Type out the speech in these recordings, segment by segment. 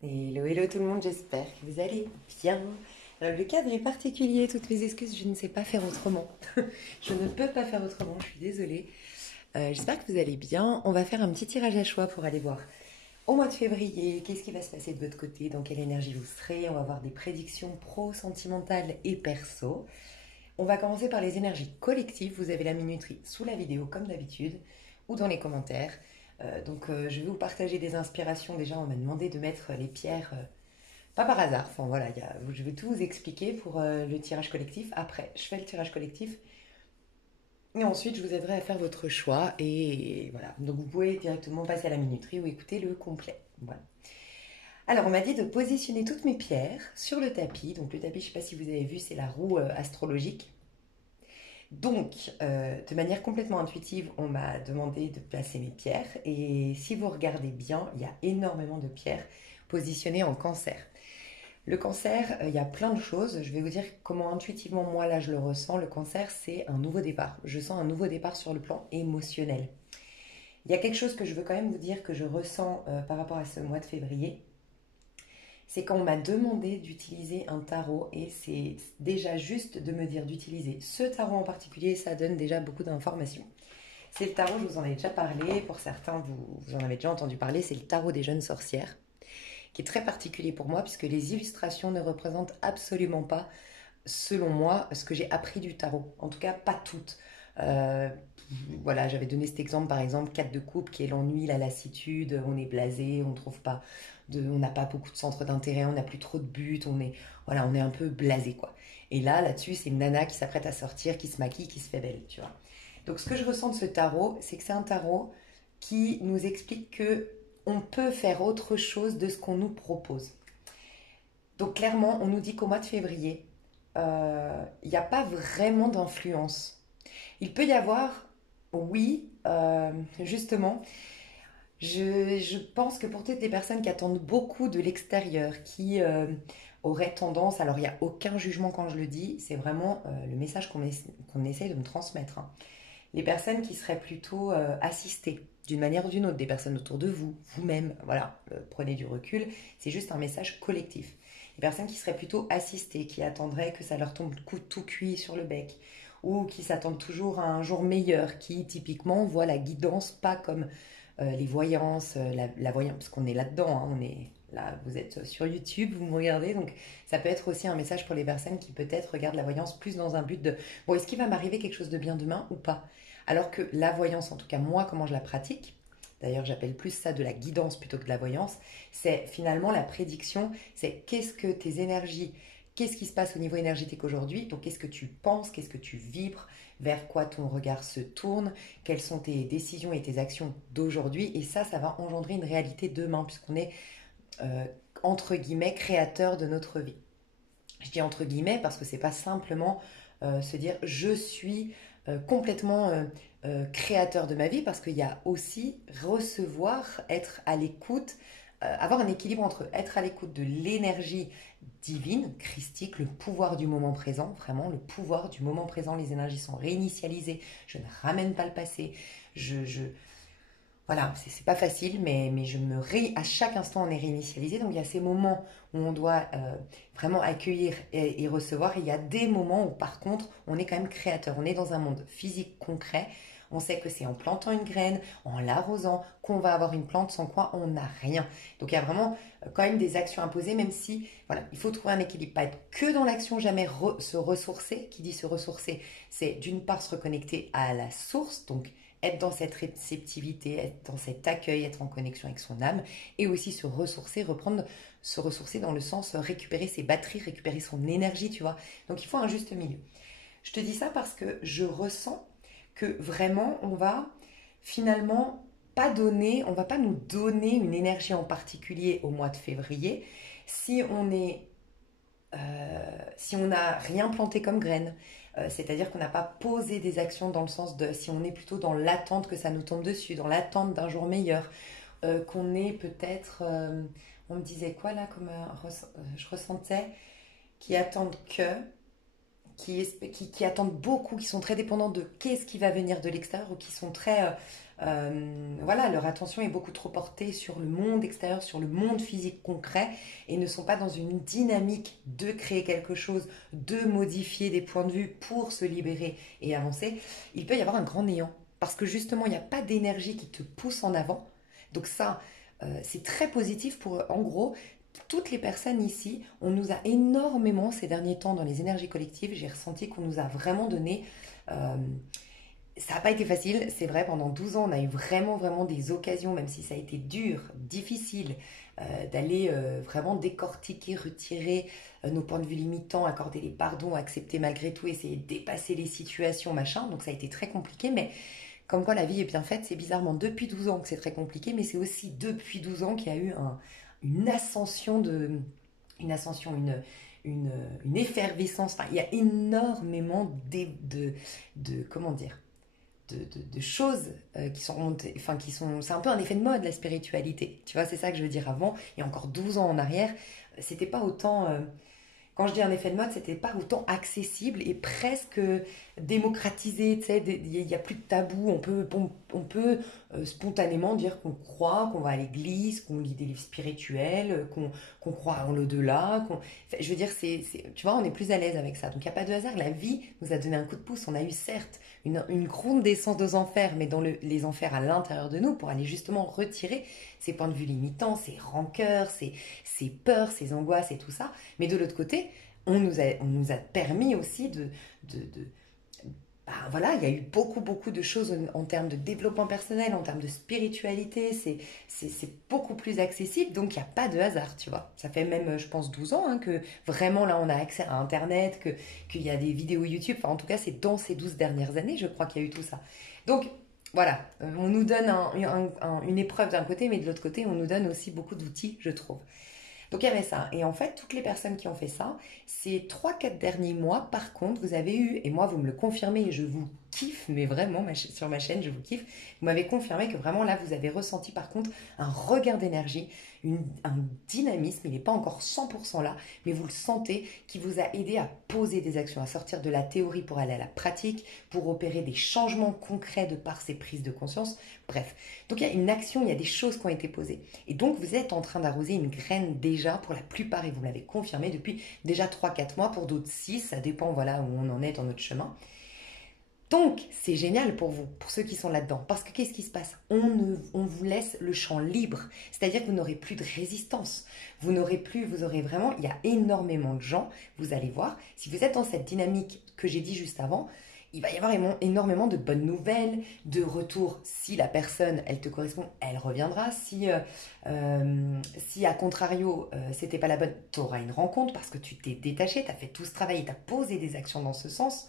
Hello, hello tout le monde, j'espère que vous allez bien. Alors, le cadre est particulier, toutes mes excuses, je ne sais pas faire autrement. Je ne peux pas faire autrement, je suis désolée. J'espère que vous allez bien. On va faire un petit tirage à choix pour aller voir au mois de février, qu'est-ce qui va se passer de votre côté, dans quelle énergie vous serez. On va voir des prédictions pro, sentimentales et perso. On va commencer par les énergies collectives. Vous avez la minuterie sous la vidéo comme d'habitude ou dans les commentaires. Je vais vous partager des inspirations. Déjà, on m'a demandé de mettre les pierres, pas par hasard. Enfin voilà, je vais tout vous expliquer pour le tirage collectif. Après, je fais le tirage collectif et ensuite je vous aiderai à faire votre choix. Et voilà, donc vous pouvez directement passer à la minuterie ou écouter le complet. Voilà. Alors, on m'a dit de positionner toutes mes pierres sur le tapis. Donc, le tapis, je ne sais pas si vous avez vu, c'est la roue astrologique. Donc, de manière complètement intuitive, on m'a demandé de placer mes pierres. Et si vous regardez bien, il y a énormément de pierres positionnées en cancer. Le cancer, il y a plein de choses. Je vais vous dire comment intuitivement, moi, là, je le ressens. Le cancer, c'est un nouveau départ. Je sens un nouveau départ sur le plan émotionnel. Il y a quelque chose que je veux quand même vous dire que je ressens par rapport à ce mois de février. C'est quand on m'a demandé d'utiliser un tarot et c'est déjà juste de me dire d'utiliser ce tarot en particulier, ça donne déjà beaucoup d'informations. C'est le tarot, je vous en ai déjà parlé, pour certains vous en avez déjà entendu parler, c'est le tarot des jeunes sorcières, qui est très particulier pour moi puisque les illustrations ne représentent absolument pas, selon moi, ce que j'ai appris du tarot. En tout cas, pas toutes. Euh, voilà, j'avais donné cet exemple, par exemple, 4 de coupe, qui est l'ennui, la lassitude, on est blasé, on trouve pas on n'a pas beaucoup de centres d'intérêt, on n'a plus trop de buts, voilà, on est un peu blasé, quoi. Et là-dessus, c'est une nana qui s'apprête à sortir, qui se maquille, qui se fait belle, tu vois. Donc, ce que je ressens de ce tarot, c'est que c'est un tarot qui nous explique que on peut faire autre chose de ce qu'on nous propose. Donc, clairement, on nous dit qu'au mois de février, il n'y a pas vraiment d'influence. Il peut y avoir, oui, justement, je pense que pour toutes les personnes qui attendent beaucoup de l'extérieur, qui auraient tendance, alors il n'y a aucun jugement quand je le dis, c'est vraiment le message qu'on essaye de me transmettre, hein. Les personnes qui seraient plutôt assistées d'une manière ou d'une autre, des personnes autour de vous, vous-même, voilà, prenez du recul, c'est juste un message collectif. Les personnes qui seraient plutôt assistées, qui attendraient que ça leur tombe tout cuit sur le bec, ou qui s'attendent toujours à un jour meilleur, qui typiquement voient la guidance pas comme les voyances, la voyance, parce qu'on est là-dedans, hein, on est là, vous êtes sur YouTube, vous me regardez, donc ça peut être aussi un message pour les personnes qui peut-être regardent la voyance plus dans un but de, bon, est-ce qu'il va m'arriver quelque chose de bien demain ou pas? Alors que la voyance, en tout cas moi, comment je la pratique, d'ailleurs j'appelle plus ça de la guidance plutôt que de la voyance, c'est finalement la prédiction, c'est qu'est-ce que tes énergies, qu'est-ce qui se passe au niveau énergétique aujourd'hui, donc qu'est-ce que tu penses, qu'est-ce que tu vibres, vers quoi ton regard se tourne, quelles sont tes décisions et tes actions d'aujourd'hui, et ça va engendrer une réalité demain, puisqu'on est, euh, entre guillemets, créateur de notre vie. Je dis entre guillemets parce que c'est pas simplement se dire je suis complètement créateur de ma vie, parce qu'il y a aussi recevoir, être à l'écoute, avoir un équilibre entre être à l'écoute de l'énergie divine, christique, le pouvoir du moment présent, vraiment le pouvoir du moment présent, les énergies sont réinitialisées, je ne ramène pas le passé, je voilà, c'est pas facile, mais à chaque instant on est réinitialisé. Donc il y a ces moments où on doit vraiment accueillir et recevoir. Et il y a des moments où par contre on est quand même créateur. On est dans un monde physique concret. On sait que c'est en plantant une graine, en l'arrosant, qu'on va avoir une plante sans quoi on n'a rien. Donc il y a vraiment quand même des actions imposées, même si voilà, il faut trouver un équilibre, pas être que dans l'action, jamais se ressourcer. Qui dit se ressourcer, c'est d'une part se reconnecter à la source, donc être dans cette réceptivité, être dans cet accueil, être en connexion avec son âme, et aussi se ressourcer, reprendre, se ressourcer dans le sens récupérer ses batteries, récupérer son énergie, tu vois. Donc il faut un juste milieu. Je te dis ça parce que je ressens que vraiment on va finalement pas donner, on va pas nous donner une énergie en particulier au mois de février si on est si on n'a rien planté comme graine, c'est-à-dire qu'on n'a pas posé des actions dans le sens de si on est plutôt dans l'attente que ça nous tombe dessus, dans l'attente d'un jour meilleur, qu'on est peut-être, on me disait quoi là, comme je ressentais, qui attendent qui attendent beaucoup, qui sont très dépendants de qu'est-ce qui va venir de l'extérieur ou qui sont très... voilà, leur attention est beaucoup trop portée sur le monde extérieur, sur le monde physique concret et ne sont pas dans une dynamique de créer quelque chose, de modifier des points de vue pour se libérer et avancer, il peut y avoir un grand néant parce que justement il n'y a pas d'énergie qui te pousse en avant. Donc ça, c'est très positif pour, en gros, toutes les personnes ici, on nous a énormément ces derniers temps dans les énergies collectives, j'ai ressenti qu'on nous a vraiment donné... ça n'a pas été facile, c'est vrai, pendant 12 ans, on a eu vraiment des occasions, même si ça a été dur, difficile, d'aller vraiment décortiquer, retirer nos points de vue limitants, accorder les pardons, accepter malgré tout, essayer de dépasser les situations, machin. Donc ça a été très compliqué, mais comme quoi la vie est bien faite, c'est bizarrement depuis 12 ans que c'est très compliqué, mais c'est aussi depuis 12 ans qu'il y a eu une ascension, une effervescence. Enfin, il y a énormément comment dire, de choses qui sont montées, enfin c'est un peu un effet de mode la spiritualité, tu vois, c'est ça que je veux dire. Avant, il y a encore 12 ans en arrière, c'était pas autant, quand je dis un effet de mode, c'était pas autant accessible et presque démocratisé, tu sais, il n'y a plus de tabou, on peut spontanément dire qu'on croit, qu'on va à l'église, qu'on lit des livres spirituels, qu'on croit en l'au-delà, enfin, je veux dire, tu vois, on est plus à l'aise avec ça. Donc il n'y a pas de hasard, la vie nous a donné un coup de pouce, on a eu certes une grande descente aux enfers, mais dans les enfers à l'intérieur de nous, pour aller justement retirer ces points de vue limitants, ces rancœurs, ces peurs, ces angoisses et tout ça. Mais de l'autre côté, on nous a permis aussi voilà, il y a eu beaucoup de choses en termes de développement personnel, en termes de spiritualité, c'est beaucoup plus accessible, donc il n'y a pas de hasard, tu vois. Ça fait même, je pense, 12 ans hein, que vraiment là on a accès à Internet, qu'il y a des vidéos YouTube, enfin en tout cas c'est dans ces 12 dernières années, je crois qu'il y a eu tout ça. Donc voilà, on nous donne une épreuve d'un côté, mais de l'autre côté on nous donne aussi beaucoup d'outils, je trouve. Donc il y avait ça. Et en fait, toutes les personnes qui ont fait ça, ces 3-4 derniers mois, par contre, vous avez eu, et moi vous me le confirmez, et je vous kiffe, mais vraiment, sur ma chaîne, je vous kiffe, vous m'avez confirmé que vraiment là, vous avez ressenti par contre un regain d'énergie, un dynamisme, il n'est pas encore 100% là, mais vous le sentez, qui vous a aidé à poser des actions, à sortir de la théorie pour aller à la pratique, pour opérer des changements concrets de par ces prises de conscience. Bref, donc il y a une action, il y a des choses qui ont été posées. Et donc vous êtes en train d'arroser une graine déjà pour la plupart, et vous me l'avez confirmé depuis déjà 3-4 mois, pour d'autres 6, ça dépend voilà où on en est dans notre chemin. Donc, c'est génial pour vous, pour ceux qui sont là-dedans. Parce que qu'est-ce qui se passe? On vous laisse le champ libre. C'est-à-dire que vous n'aurez plus de résistance. Vous aurez vraiment, il y a énormément de gens, vous allez voir, si vous êtes dans cette dynamique que j'ai dit juste avant, il va y avoir énormément de bonnes nouvelles, de retours. Si la personne, elle te correspond, elle reviendra. Si à contrario, c'était pas la bonne, tu auras une rencontre parce que tu t'es détaché, tu as fait tout ce travail, tu as posé des actions dans ce sens.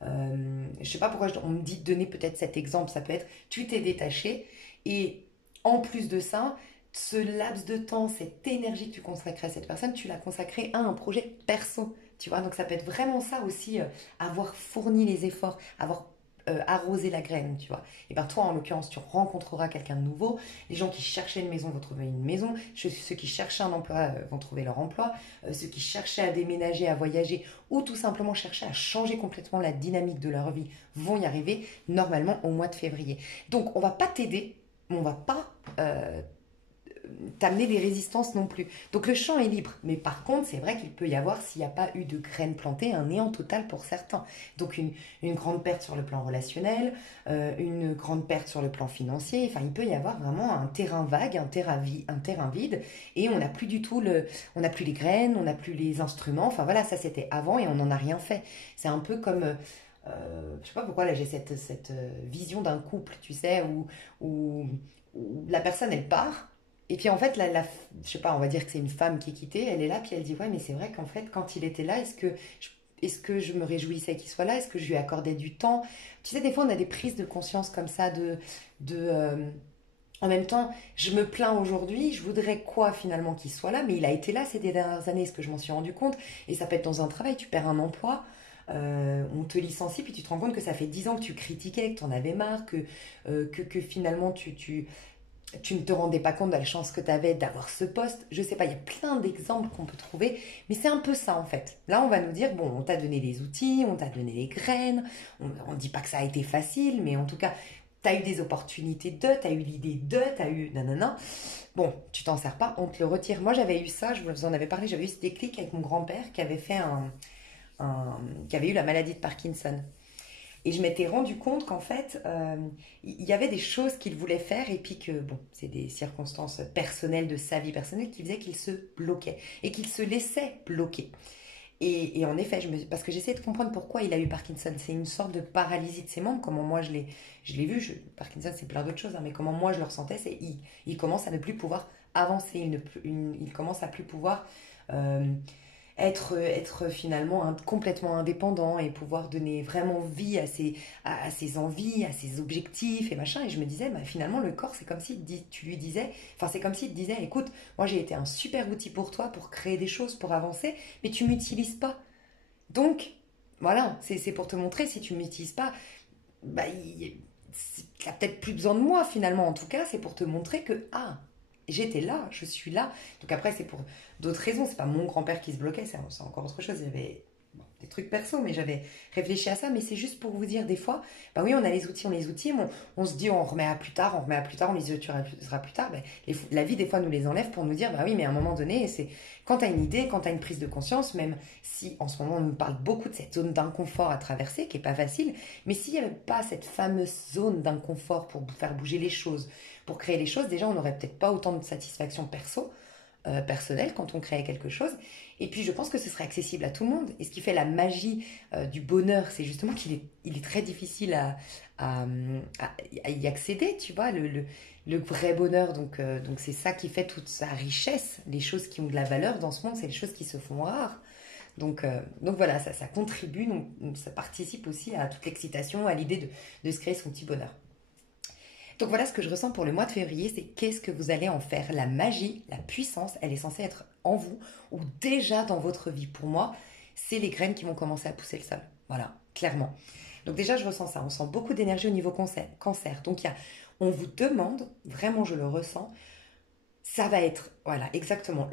Je sais pas pourquoi on me dit de donner peut-être cet exemple, ça peut être tu t'es détaché et en plus de ça, ce laps de temps, cette énergie que tu consacrais à cette personne, tu l'as consacrée à un projet perso, tu vois, donc ça peut être vraiment ça aussi, avoir fourni les efforts, avoir arrosé la graine, tu vois. Et bien toi, en l'occurrence, tu rencontreras quelqu'un de nouveau. Les gens qui cherchaient une maison vont trouver une maison. Ceux qui cherchaient un emploi vont trouver leur emploi. Ceux qui cherchaient à déménager, à voyager ou tout simplement cherchaient à changer complètement la dynamique de leur vie vont y arriver normalement au mois de février. Donc on va pas t'aider, mais on va pas t'amener des résistances non plus. Donc le champ est libre. Mais par contre, c'est vrai qu'il peut y avoir, s'il n'y a pas eu de graines plantées, un néant total pour certains. Donc une grande perte sur le plan relationnel, une grande perte sur le plan financier. Enfin, il peut y avoir vraiment un terrain vague, un terrain vide. Et on n'a plus du tout on n'a plus les graines, on n'a plus les instruments. Enfin voilà, ça c'était avant et on n'en a rien fait. C'est un peu comme... je sais pas pourquoi là j'ai cette vision d'un couple, tu sais, où la personne elle part. Et puis en fait, je sais pas, on va dire que c'est une femme qui est quittée, elle est là, puis elle dit ouais, mais c'est vrai qu'en fait, quand il était là, est-ce que je me réjouissais qu'il soit là? Est-ce que je lui accordais du temps? Tu sais, des fois, on a des prises de conscience comme ça en même temps, je me plains aujourd'hui, je voudrais quoi finalement qu'il soit là, mais il a été là ces dernières années, est-ce que je m'en suis rendu compte? Et ça peut être dans un travail, tu perds un emploi, on te licencie, puis tu te rends compte que ça fait 10 ans que tu critiquais, que tu en avais marre, que finalement tu ne te rendais pas compte de la chance que tu avais d'avoir ce poste. Je sais pas, il y a plein d'exemples qu'on peut trouver, mais c'est un peu ça en fait. Là, on va nous dire, bon, on t'a donné les outils, on t'a donné les graines, on ne dit pas que ça a été facile, mais en tout cas, tu as eu des opportunités de, tu as eu l'idée de, tu as eu nanana. Bon, tu t'en sers pas, on te le retire. Moi, j'avais eu ça, je vous en avais parlé, j'avais eu ce déclic avec mon grand-père qui avait fait qui avait eu la maladie de Parkinson. Et je m'étais rendu compte qu'en fait, il y avait des choses qu'il voulait faire et puis que, bon, c'est des circonstances personnelles de sa vie personnelle qui faisaient qu'il se bloquait et qu'il se laissait bloquer. Et en effet, parce que j'essayais de comprendre pourquoi il a eu Parkinson. C'est une sorte de paralysie de ses membres, comment moi je l'ai vu. Parkinson, c'est plein d'autres choses, hein, mais comment moi je le ressentais, c'est il commence à ne plus pouvoir avancer, il commence à plus pouvoir être finalement complètement indépendant et pouvoir donner vraiment vie à ses envies, à ses objectifs et machin. Et je me disais, bah, finalement, le corps, c'est comme si tu lui disais, enfin, c'est comme s'il te disait, écoute, moi j'ai été un super outil pour toi, pour créer des choses, pour avancer, mais tu m'utilises pas. Donc, voilà, c'est pour te montrer, si tu m'utilises pas, bah, il a peut-être plus besoin de moi finalement. En tout cas, c'est pour te montrer que, ah, j'étais là, je suis là. Donc après, c'est pour d'autres raisons. C'est pas mon grand-père qui se bloquait, c'est encore autre chose. Il y avait des trucs perso, mais j'avais réfléchi à ça. Mais c'est juste pour vous dire, des fois, bah oui, on a les outils, mais on se dit, on remet à plus tard, on les utilisera plus tard. Ben, la vie, des fois, nous les enlève pour nous dire, bah oui, mais à un moment donné, c'est quand tu as une idée, quand tu as une prise de conscience, même si en ce moment, on nous parle beaucoup de cette zone d'inconfort à traverser, qui est pas facile, mais s'il n'y avait pas cette fameuse zone d'inconfort pour faire bouger les choses, pour créer les choses, déjà, on n'aurait peut-être pas autant de satisfaction personnelle quand on crée quelque chose. Et puis, je pense que ce serait accessible à tout le monde. Et ce qui fait la magie du bonheur, c'est justement il est très difficile à y accéder, tu vois, le vrai bonheur. Donc, c'est ça qui fait toute sa richesse. Les choses qui ont de la valeur dans ce monde, c'est les choses qui se font rares. Donc voilà, ça contribue, donc ça participe aussi à toute l'excitation, à l'idée de se créer son petit bonheur. Donc voilà ce que je ressens pour le mois de février, c'est qu'est-ce que vous allez en faire. La magie, la puissance, elle est censée être en vous ou déjà dans votre vie. Pour moi, c'est les graines qui vont commencer à pousser le sol. Voilà, clairement. Donc déjà, je ressens ça. On sent beaucoup d'énergie au niveau cancer. Donc on vous demande, vraiment je le ressens, ça va être, voilà, exactement.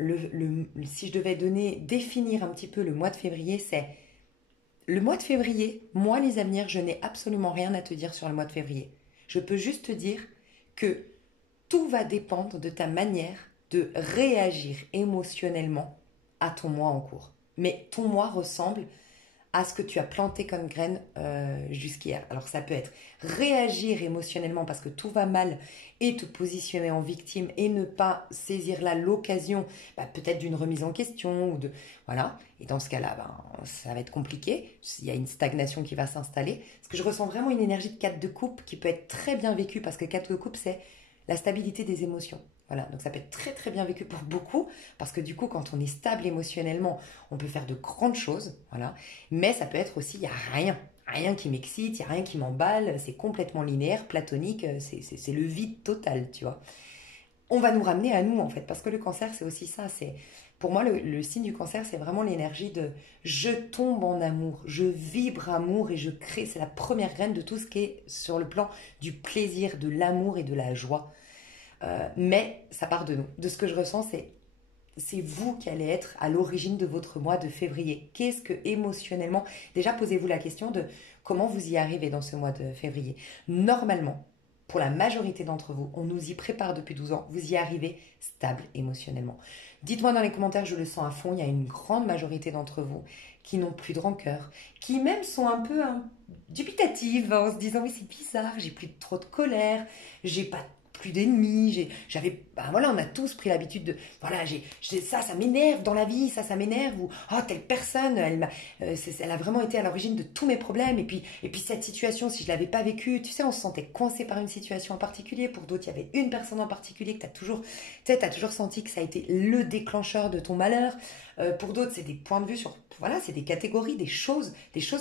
Si je devais définir un petit peu le mois de février, c'est le mois de février, moi les avenirs, je n'ai absolument rien à te dire sur le mois de février. Je peux juste te dire que tout va dépendre de ta manière de réagir émotionnellement à ton mois en cours. Mais ton mois ressemble à ce que tu as planté comme graine jusqu'hier. Alors ça peut être réagir émotionnellement parce que tout va mal et te positionner en victime et ne pas saisir là l'occasion peut-être d'une remise en question ou de voilà. Et dans ce cas-là, ça va être compliqué. Il y a une stagnation qui va s'installer. Parce que je ressens vraiment une énergie de 4 de coupe qui peut être très bien vécue parce que 4 de coupe, c'est la stabilité des émotions. Voilà, donc ça peut être très très bien vécu pour beaucoup, parce que du coup, quand on est stable émotionnellement, on peut faire de grandes choses, voilà. Mais ça peut être aussi, il n'y a rien qui m'excite, il n'y a rien qui m'emballe, c'est complètement linéaire, platonique, c'est le vide total, tu vois. On va nous ramener à nous, en fait, parce que le cancer, c'est aussi ça, pour moi, le signe du cancer, c'est vraiment l'énergie de je tombe en amour, je vibre amour et je crée, c'est la première graine de tout ce qui est sur le plan du plaisir, de l'amour et de la joie. Mais ça part de nous. De ce que je ressens, c'est vous qui allez être à l'origine de votre mois de février. Qu'est-ce que émotionnellement... Déjà, posez-vous la question de comment vous y arrivez dans ce mois de février. Normalement, pour la majorité d'entre vous, on nous y prépare depuis 12 ans, vous y arrivez stable émotionnellement. Dites-moi dans les commentaires, je le sens à fond, il y a une grande majorité d'entre vous qui n'ont plus de rancœur, qui même sont un peu dubitatives en se disant « oui, c'est bizarre, j'ai plus trop de colère, j'ai pas plus d'ennemis, voilà, on a tous pris l'habitude de, voilà, ça m'énerve dans la vie, ça m'énerve, ou oh, telle personne, elle a vraiment été à l'origine de tous mes problèmes, et puis cette situation, si je l'avais pas vécue, tu sais, on se sentait coincé par une situation en particulier, pour d'autres, il y avait une personne en particulier que t'as toujours senti que ça a été le déclencheur de ton malheur, pour d'autres, c'est des points de vue sur, voilà, c'est des catégories, des choses,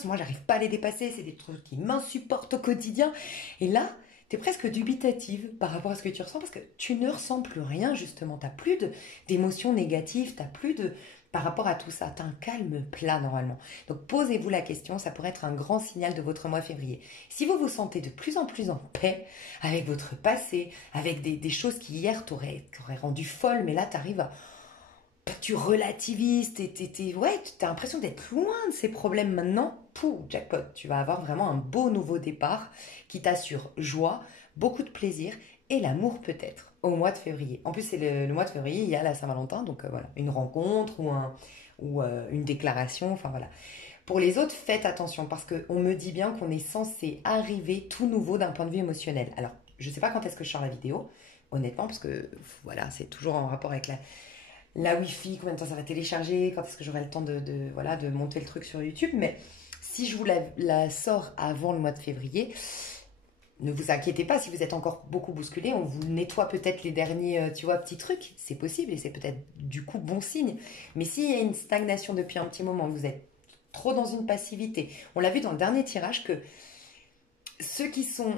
moi, j'arrive pas à les dépasser, c'est des trucs qui m'insupportent au quotidien, et là, es presque dubitative par rapport à ce que tu ressens parce que tu ne ressens plus rien justement. Tu n'as plus d'émotions négatives, tu n'as plus de... Par rapport à tout ça, tu as un calme plat normalement. Donc posez-vous la question, ça pourrait être un grand signal de votre mois février. Si vous vous sentez de plus en plus en paix avec votre passé, avec des choses qui hier t'auraient rendu folle, mais là tu arrives à... Tu relativises, ouais, tu as l'impression d'être loin de ces problèmes maintenant. Pouh, jackpot, tu vas avoir vraiment un beau nouveau départ qui t'assure joie, beaucoup de plaisir et l'amour peut-être au mois de février. En plus, c'est le mois de février, il y a la Saint-Valentin, donc voilà, une rencontre ou une déclaration, enfin voilà. Pour les autres, faites attention parce qu'on me dit bien qu'on est censé arriver tout nouveau d'un point de vue émotionnel. Alors, je ne sais pas quand est-ce que je sors la vidéo, honnêtement, parce que voilà, c'est toujours en rapport avec la Wi-Fi, combien de temps ça va télécharger, quand est-ce que j'aurai le temps voilà, de monter le truc sur YouTube. Mais si je vous la sors avant le mois de février, ne vous inquiétez pas si vous êtes encore beaucoup bousculé, on vous nettoie peut-être les derniers, tu vois, petits trucs. C'est possible et c'est peut-être du coup bon signe. Mais s'il y a une stagnation depuis un petit moment, vous êtes trop dans une passivité. On l'a vu dans le dernier tirage que ceux qui sont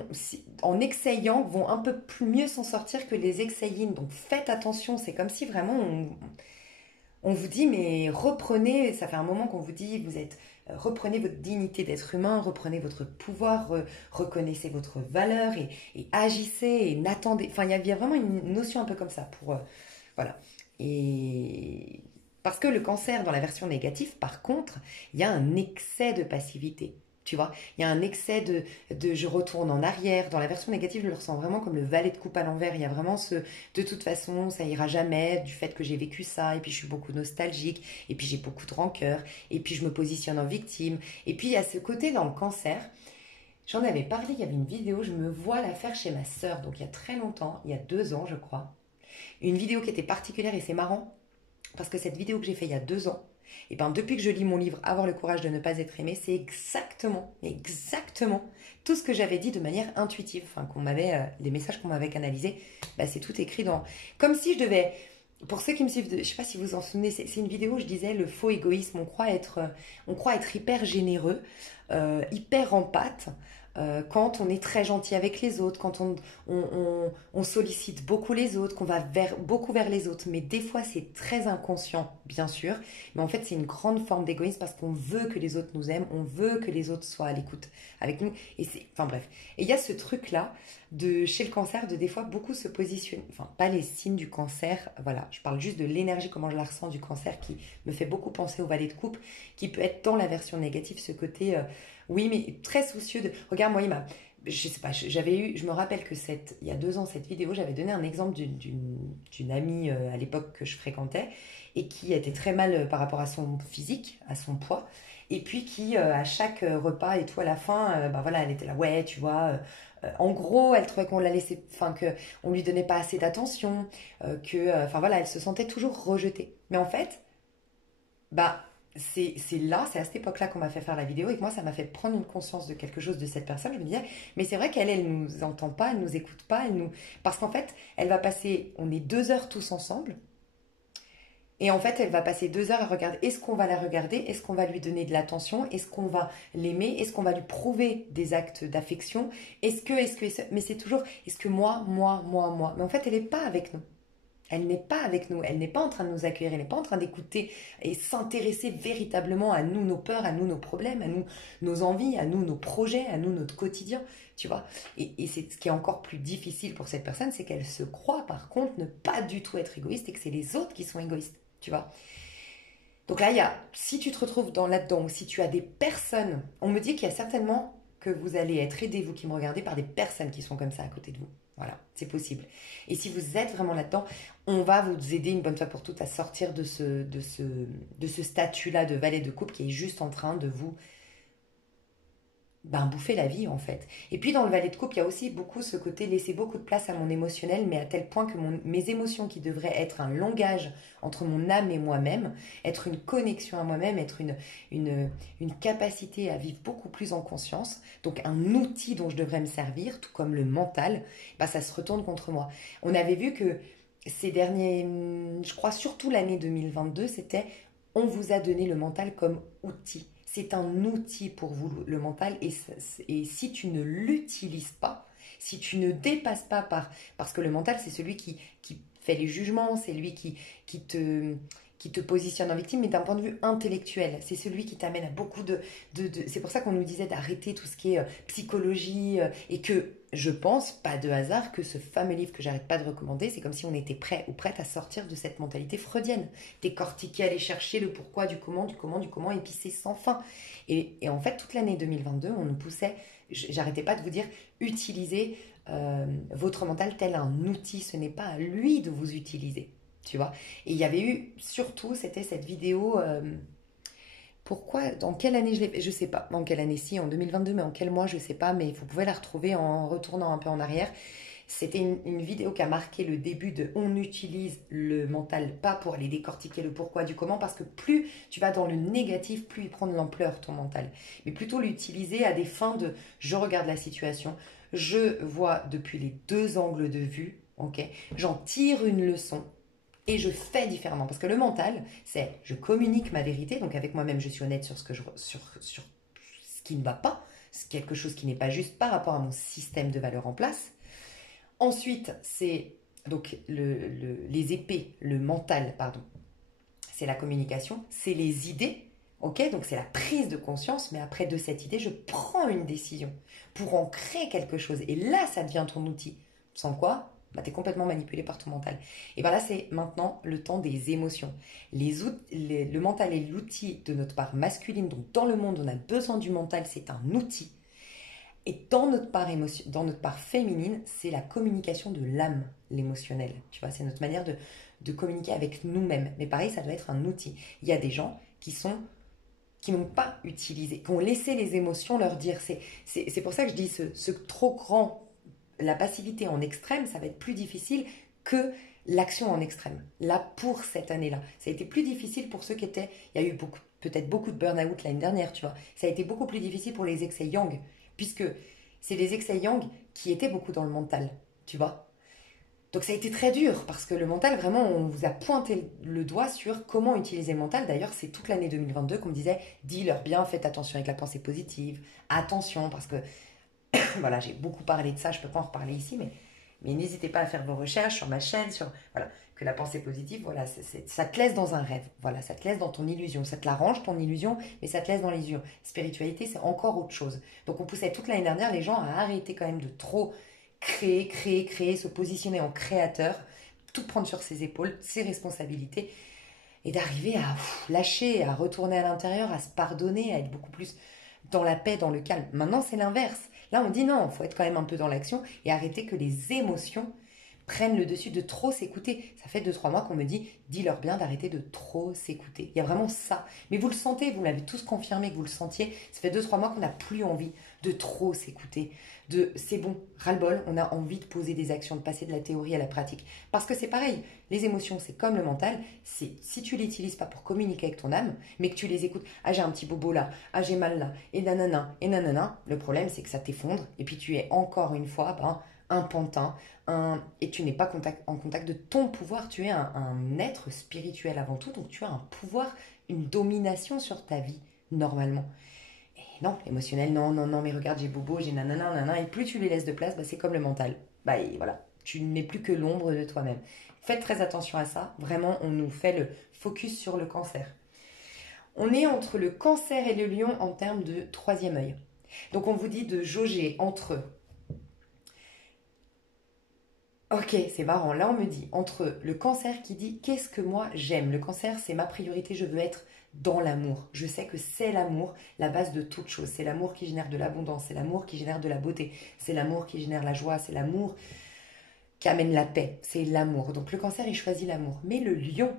en exhalant vont un peu plus mieux s'en sortir que les exhaling. Donc faites attention, c'est comme si vraiment on vous dit mais reprenez, ça fait un moment qu'on vous dit reprenez votre dignité d'être humain, reprenez votre pouvoir, reconnaissez votre valeur et agissez et n'attendez. Enfin il y a vraiment une notion un peu comme ça pour voilà. Et parce que le cancer dans la version négative, par contre, il y a un excès de passivité. Tu vois, il y a un excès de je retourne en arrière. Dans la version négative, je le ressens vraiment comme le valet de coupe à l'envers. Il y a vraiment de toute façon, ça ira jamais, du fait que j'ai vécu ça, et puis je suis beaucoup nostalgique, et puis j'ai beaucoup de rancœur, et puis je me positionne en victime. Et puis il y a ce côté dans le cancer, j'en avais parlé, il y avait une vidéo, je me vois la faire chez ma sœur, donc il y a très longtemps, il y a 2 ans je crois. Une vidéo qui était particulière et c'est marrant, parce que cette vidéo que j'ai faite il y a 2 ans, et ben depuis que je lis mon livre Avoir le courage de ne pas être aimé, c'est exactement tout ce que j'avais dit de manière intuitive, enfin les messages qu'on m'avait canalisés, bah, c'est tout écrit dans, comme si je devais, pour ceux qui me suivent, je sais pas si vous en souvenez, c'est une vidéo où je disais le faux égoïsme, on croit être hyper généreux, hyper empathe, quand on est très gentil avec les autres, quand on sollicite beaucoup les autres, qu'on va beaucoup vers les autres. Mais des fois, c'est très inconscient, bien sûr. Mais en fait, c'est une grande forme d'égoïsme parce qu'on veut que les autres nous aiment, on veut que les autres soient à l'écoute avec nous. Enfin bref. Et il y a ce truc-là, chez le cancer, de des fois beaucoup se positionner. Enfin, pas les signes du cancer, voilà. Je parle juste de l'énergie, comment je la ressens du cancer, qui me fait beaucoup penser au valet de coupe, qui peut être dans la version négative, ce côté... oui, mais très soucieux de... Regarde, moi, je sais pas, je me rappelle que il y a 2 ans, cette vidéo, j'avais donné un exemple d'une amie à l'époque que je fréquentais et qui était très mal par rapport à son physique, à son poids. Et puis qui, à chaque repas et tout, à la fin, bah voilà, elle était là, ouais, tu vois... en gros, elle trouvait qu'on la laissait, enfin qu'on lui donnait pas assez d'attention, enfin voilà, elle se sentait toujours rejetée. Mais en fait, bah c'est à cette époque-là qu'on m'a fait faire la vidéo et que moi, ça m'a fait prendre une conscience de quelque chose de cette personne. Je me disais, mais c'est vrai elle nous entend pas, elle nous écoute pas, parce qu'en fait, elle va passer, on est 2 heures tous ensemble, et en fait, elle va passer 2 heures à regarder, est-ce qu'on va la regarder, est-ce qu'on va lui donner de l'attention, est-ce qu'on va l'aimer, est-ce qu'on va lui prouver des actes d'affection, mais c'est toujours, est-ce que moi, mais en fait, elle n'est pas avec nous. Elle n'est pas avec nous, elle n'est pas en train de nous accueillir, elle n'est pas en train d'écouter et s'intéresser véritablement à nous, nos peurs, à nous, nos problèmes, à nous, nos envies, à nous, nos projets, à nous, notre quotidien, tu vois. Et c'est ce qui est encore plus difficile pour cette personne, c'est qu'elle se croit par contre ne pas du tout être égoïste et que c'est les autres qui sont égoïstes, tu vois. Donc là, si tu te retrouves là-dedans ou si tu as des personnes, on me dit qu'il y a certainement que vous allez être aidé, vous qui me regardez, par des personnes qui sont comme ça à côté de vous. Voilà, c'est possible. Et si vous êtes vraiment là-dedans, on va vous aider une bonne fois pour toutes à sortir de ce statut-là de valet de coupe qui est juste en train de vous bouffer la vie en fait. Et puis dans le valet de coupe, il y a aussi beaucoup ce côté laisser beaucoup de place à mon émotionnel, mais à tel point que mes émotions qui devraient être un langage entre mon âme et moi-même, être une connexion à moi-même, être une capacité à vivre beaucoup plus en conscience, donc un outil dont je devrais me servir, tout comme le mental, ça se retourne contre moi. On avait vu que ces derniers, je crois surtout l'année 2022, c'était on vous a donné le mental comme outil. C'est un outil pour vous, le mental, et si tu ne l'utilises pas, si tu ne dépasses pas parce que le mental, c'est celui qui fait les jugements, c'est lui qui te positionne en victime, mais d'un point de vue intellectuel. C'est celui qui t'amène à beaucoup C'est pour ça qu'on nous disait d'arrêter tout ce qui est psychologie, et que je pense, pas de hasard, que ce fameux livre que j'arrête pas de recommander, c'est comme si on était prêt ou prête à sortir de cette mentalité freudienne. Décortiquer, aller chercher le pourquoi, du comment, et puis c'est sans fin. Et en fait, toute l'année 2022, on nous poussait, j'arrêtais pas de vous dire, utilisez votre mental tel un outil, ce n'est pas à lui de vous utiliser. Tu vois. Et il y avait eu, surtout, c'était cette vidéo, pourquoi, dans quelle année je l'ai, je sais pas, en quelle année, si, en 2022, mais en quel mois, je sais pas, mais vous pouvez la retrouver en retournant un peu en arrière. C'était une vidéo qui a marqué le début de on utilise le mental pas pour aller décortiquer le pourquoi du comment, parce que plus tu vas dans le négatif, plus il prend de l'ampleur ton mental, mais plutôt l'utiliser à des fins de je regarde la situation, je vois depuis les deux angles de vue, ok, j'en tire une leçon et je fais différemment. Parce que le mental, c'est je communique ma vérité, donc avec moi-même, je suis honnête sur sur ce qui ne va pas, c'est quelque chose qui n'est pas juste par rapport à mon système de valeurs en place. Ensuite, c'est donc les épées, le mental, pardon, c'est la communication, c'est les idées, ok, donc c'est la prise de conscience, mais après de cette idée, je prends une décision pour en créer quelque chose. Et là, ça devient ton outil. Sans quoi bah, tu es complètement manipulé par ton mental. Et bien là, c'est maintenant le temps des émotions. Le mental est l'outil de notre part masculine. Donc dans le monde, on a besoin du mental, c'est un outil. Et dans notre part, dans notre part féminine, c'est la communication de l'âme, l'émotionnel. Tu vois, c'est notre manière de communiquer avec nous-mêmes. Mais pareil, ça doit être un outil. Il y a des gens qui n'ont pas utilisé, qui ont laissé les émotions leur dire. C'est pour ça que je dis ce trop grand, la passivité en extrême, ça va être plus difficile que l'action en extrême. Là, pour cette année-là, ça a été plus difficile pour ceux qui étaient... Il y a eu peut-être beaucoup de burn-out l'année dernière, tu vois. Ça a été beaucoup plus difficile pour les excès yang, puisque c'est les excès yang qui étaient beaucoup dans le mental, tu vois. Donc ça a été très dur, parce que le mental, vraiment, on vous a pointé le doigt sur comment utiliser le mental. D'ailleurs, c'est toute l'année 2022 qu'on me disait, dis-leur bien, faites attention avec la pensée positive, attention, parce que, voilà, j'ai beaucoup parlé de ça, je ne peux pas en reparler ici, mais n'hésitez pas à faire vos recherches sur ma chaîne, voilà, que la pensée positive, voilà, ça te laisse dans un rêve, voilà, ça te laisse dans ton illusion, ça te l'arrange ton illusion, mais ça te laisse dans l'illusion. Spiritualité, c'est encore autre chose. Donc on poussait toute l'année dernière les gens à arrêter quand même de trop créer, se positionner en créateur, tout prendre sur ses épaules, ses responsabilités, et d'arriver à lâcher, à retourner à l'intérieur, à se pardonner, à être beaucoup plus dans la paix, dans le calme. Maintenant, c'est l'inverse. Là, on dit non, il faut être quand même un peu dans l'action et arrêter que les émotions prennent le dessus, de trop s'écouter. Ça fait 2-3 mois qu'on me dit, dis-leur bien d'arrêter de trop s'écouter. Il y a vraiment ça. Mais vous le sentez, vous l'avez tous confirmé que vous le sentiez. Ça fait 2-3 mois qu'on n'a plus envie de trop s'écouter. C'est bon, ras-le-bol, on a envie de poser des actions, de passer de la théorie à la pratique. Parce que c'est pareil, les émotions, c'est comme le mental, si tu ne les utilises pas pour communiquer avec ton âme, mais que tu les écoutes, ah j'ai un petit bobo là, ah j'ai mal là, et nanana, le problème c'est que ça t'effondre, et puis tu es encore une fois un pantin, et tu n'es pas en contact de ton pouvoir, tu es un être spirituel avant tout, donc tu as un pouvoir, une domination sur ta vie, normalement. Non, émotionnel, non, mais regarde, j'ai bobo, j'ai nanana, et plus tu les laisses de place, c'est comme le mental. Et voilà, tu n'es plus que l'ombre de toi-même. Faites très attention à ça. Vraiment, on nous fait le focus sur le cancer. On est entre le cancer et le lion en termes de troisième œil. Donc, on vous dit de jauger entre... Ok, c'est marrant. Là, on me dit entre le cancer qui dit « Qu'est-ce que moi j'aime ?» Le cancer, c'est ma priorité, je veux être dans l'amour. Je sais que c'est l'amour, la base de toute chose. C'est l'amour qui génère de l'abondance, c'est l'amour qui génère de la beauté, c'est l'amour qui génère la joie, c'est l'amour qui amène la paix, c'est l'amour. Donc le cancer, il choisit l'amour. Mais le lion,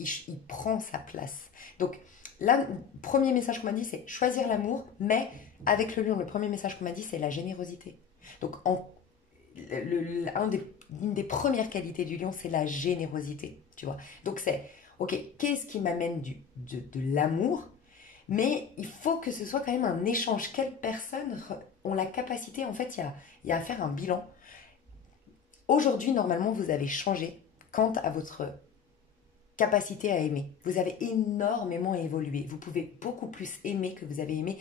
il prend sa place. Donc là, le premier message qu'on m'a dit, c'est choisir l'amour, mais avec le lion, le premier message qu'on m'a dit, c'est la générosité. Donc une des premières qualités du lion, c'est la générosité, tu vois. Donc c'est... Ok, qu'est-ce qui m'amène de l'amour? Mais il faut que ce soit quand même un échange. Quelles personnes ont la capacité, en fait, il y a à faire un bilan. Aujourd'hui, normalement, vous avez changé quant à votre capacité à aimer. Vous avez énormément évolué. Vous pouvez beaucoup plus aimer que vous avez aimé,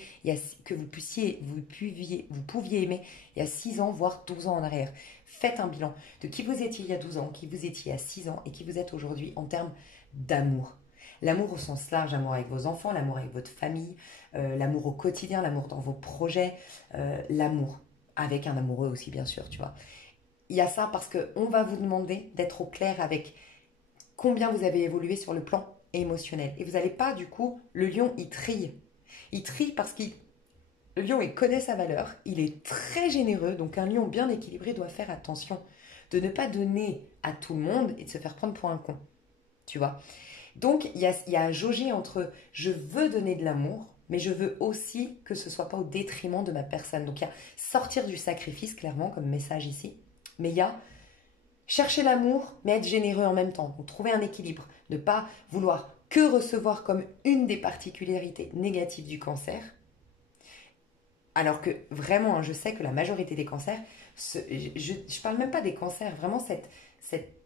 que vous pouviez aimer il y a 6 ans, voire 12 ans en arrière. Faites un bilan de qui vous étiez il y a 12 ans, qui vous étiez il y a 6 ans et qui vous êtes aujourd'hui en termes d'amour. L'amour au sens large, l'amour avec vos enfants, l'amour avec votre famille, l'amour au quotidien, l'amour dans vos projets, l'amour avec un amoureux aussi bien sûr, tu vois. Il y a ça parce qu'on va vous demander d'être au clair avec combien vous avez évolué sur le plan émotionnel. Et vous n'allez pas, du coup, le lion, il trille. Il trille parce que le lion, il connaît sa valeur, il est très généreux, donc un lion bien équilibré doit faire attention de ne pas donner à tout le monde et de se faire prendre pour un con. Tu vois. Donc, il y a à jauger entre je veux donner de l'amour, mais je veux aussi que ce ne soit pas au détriment de ma personne. Donc, il y a sortir du sacrifice, clairement, comme message ici. Mais il y a chercher l'amour, mais être généreux en même temps. Donc, trouver un équilibre. Ne pas vouloir que recevoir comme une des particularités négatives du cancer. Alors que vraiment, hein, je sais que la majorité des cancers, je ne parle même pas des cancers, vraiment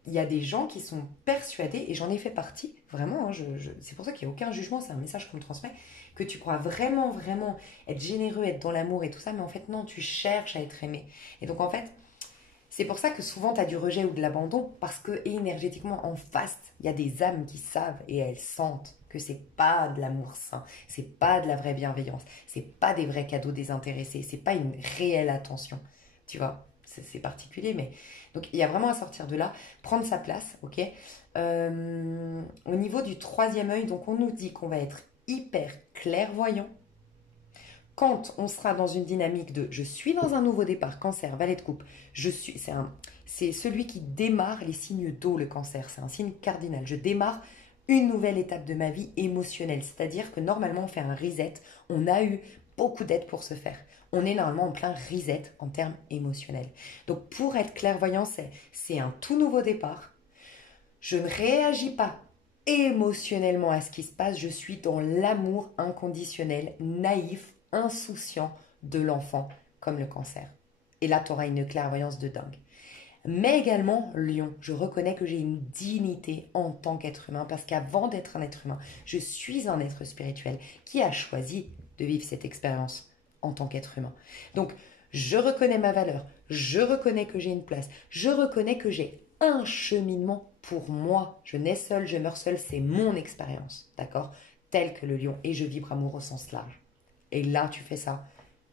il y a des gens qui sont persuadés, et j'en ai fait partie, vraiment, hein, c'est pour ça qu'il n'y a aucun jugement, c'est un message qu'on me transmet, que tu crois vraiment, vraiment être généreux, être dans l'amour et tout ça, mais en fait non, tu cherches à être aimé. Et donc en fait, c'est pour ça que souvent tu as du rejet ou de l'abandon, parce que énergétiquement, en face, il y a des âmes qui savent et elles sentent que c'est pas de l'amour sain, c'est pas de la vraie bienveillance, c'est pas des vrais cadeaux désintéressés, c'est pas une réelle attention. Tu vois, c'est particulier, mais donc il y a vraiment à sortir de là, prendre sa place, ok. Au niveau du troisième œil, donc on nous dit qu'on va être hyper clairvoyant quand on sera dans une dynamique de je suis dans un nouveau départ, cancer, valet de coupe, c'est celui qui démarre les signes d'eau, le cancer, c'est un signe cardinal. Je démarre une nouvelle étape de ma vie émotionnelle, c'est-à-dire que normalement on fait un reset, on a eu beaucoup d'aide pour se faire. On est normalement en plein reset en termes émotionnels. Donc pour être clairvoyant, c'est un tout nouveau départ. Je ne réagis pas émotionnellement à ce qui se passe, je suis dans l'amour inconditionnel, naïf, insouciant de l'enfant, comme le cancer. Et là, tu auras une clairvoyance de dingue. Mais également, lion, je reconnais que j'ai une dignité en tant qu'être humain, parce qu'avant d'être un être humain, je suis un être spirituel qui a choisi de vivre cette expérience en tant qu'être humain. Donc, je reconnais ma valeur, je reconnais que j'ai une place, je reconnais que j'ai un cheminement pour moi. Je nais seul, je meurs seul, c'est mon expérience, d'accord? Telle que le lion, et je vibre amour au sens large. Et là, tu fais ça,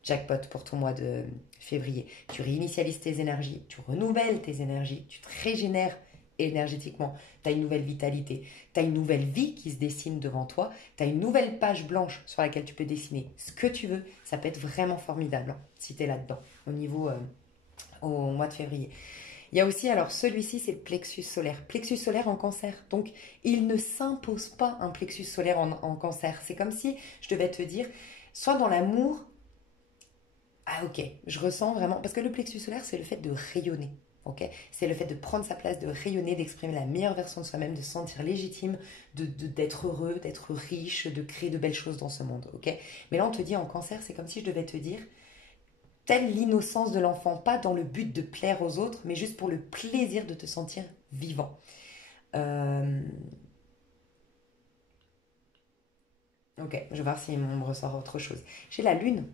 jackpot pour ton mois de février. Tu réinitialises tes énergies, tu renouvelles tes énergies, tu te régénères énergétiquement. Tu as une nouvelle vitalité, tu as une nouvelle vie qui se dessine devant toi, tu as une nouvelle page blanche sur laquelle tu peux dessiner ce que tu veux. Ça peut être vraiment formidable hein, si tu es là-dedans, au mois de février. Il y a aussi, alors celui-ci, c'est le plexus solaire. Plexus solaire en cancer. Donc, il ne s'impose pas un plexus solaire en cancer. C'est comme si je devais te dire, soit dans l'amour, ah ok, je ressens vraiment, parce que le plexus solaire, c'est le fait de rayonner. Okay, c'est le fait de prendre sa place, de rayonner, d'exprimer la meilleure version de soi-même, de se sentir légitime, d'être heureux, d'être riche, de créer de belles choses dans ce monde. Okay, mais là, on te dit en cancer, c'est comme si je devais te dire, telle l'innocence de l'enfant, pas dans le but de plaire aux autres, mais juste pour le plaisir de te sentir vivant. Ok, je vais voir si on me ressort autre chose. J'ai la Lune.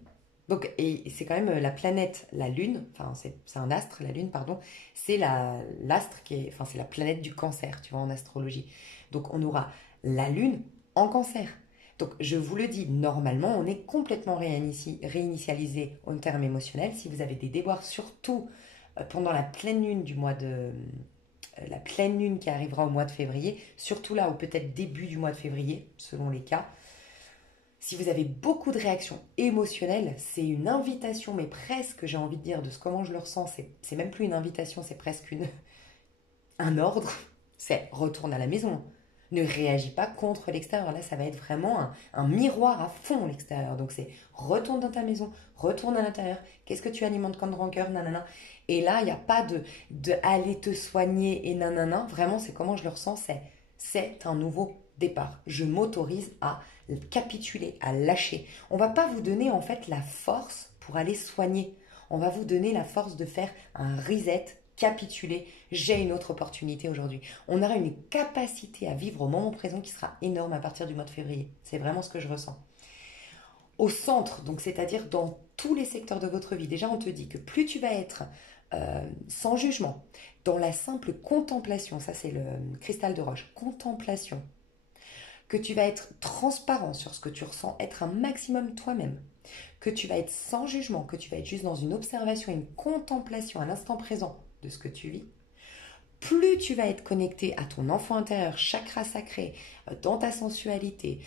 Donc, et c'est quand même la planète, la Lune, enfin c'est un astre, la Lune, pardon, c'est l'astre qui est, enfin c'est la planète du cancer, tu vois, en astrologie. Donc on aura la Lune en cancer. Donc je vous le dis, normalement, on est complètement réinitialisé en termes émotionnels. Si vous avez des déboires, surtout pendant la pleine lune du mois de... la pleine lune qui arrivera au mois de février, surtout là, ou peut-être début du mois de février, selon les cas, si vous avez beaucoup de réactions émotionnelles, c'est une invitation, mais presque, j'ai envie de dire, de comment je le ressens, c'est même plus une invitation, c'est presque un ordre, c'est retourne à la maison. Ne réagis pas contre l'extérieur. Là, ça va être vraiment un miroir à fond, l'extérieur. Donc, c'est retourne dans ta maison, retourne à l'intérieur. Qu'est-ce que tu alimentes comme rancœur, nanana. Et là, il n'y a pas de aller te soigner et nanana. Vraiment, c'est comment je le ressens, c'est un nouveau départ. Je m'autorise à capituler, à lâcher. On va pas vous donner en fait la force pour aller soigner. On va vous donner la force de faire un reset capituler, j'ai une autre opportunité aujourd'hui. On aura une capacité à vivre au moment présent qui sera énorme à partir du mois de février. C'est vraiment ce que je ressens. Au centre, donc c'est-à-dire dans tous les secteurs de votre vie, déjà on te dit que plus tu vas être sans jugement, dans la simple contemplation, ça c'est le cristal de roche, contemplation, que tu vas être transparent sur ce que tu ressens, être un maximum toi-même, que tu vas être sans jugement, que tu vas être juste dans une observation, une contemplation à l'instant présent de ce que tu vis, plus tu vas être connecté à ton enfant intérieur, chakra sacré, dans ta sensualité,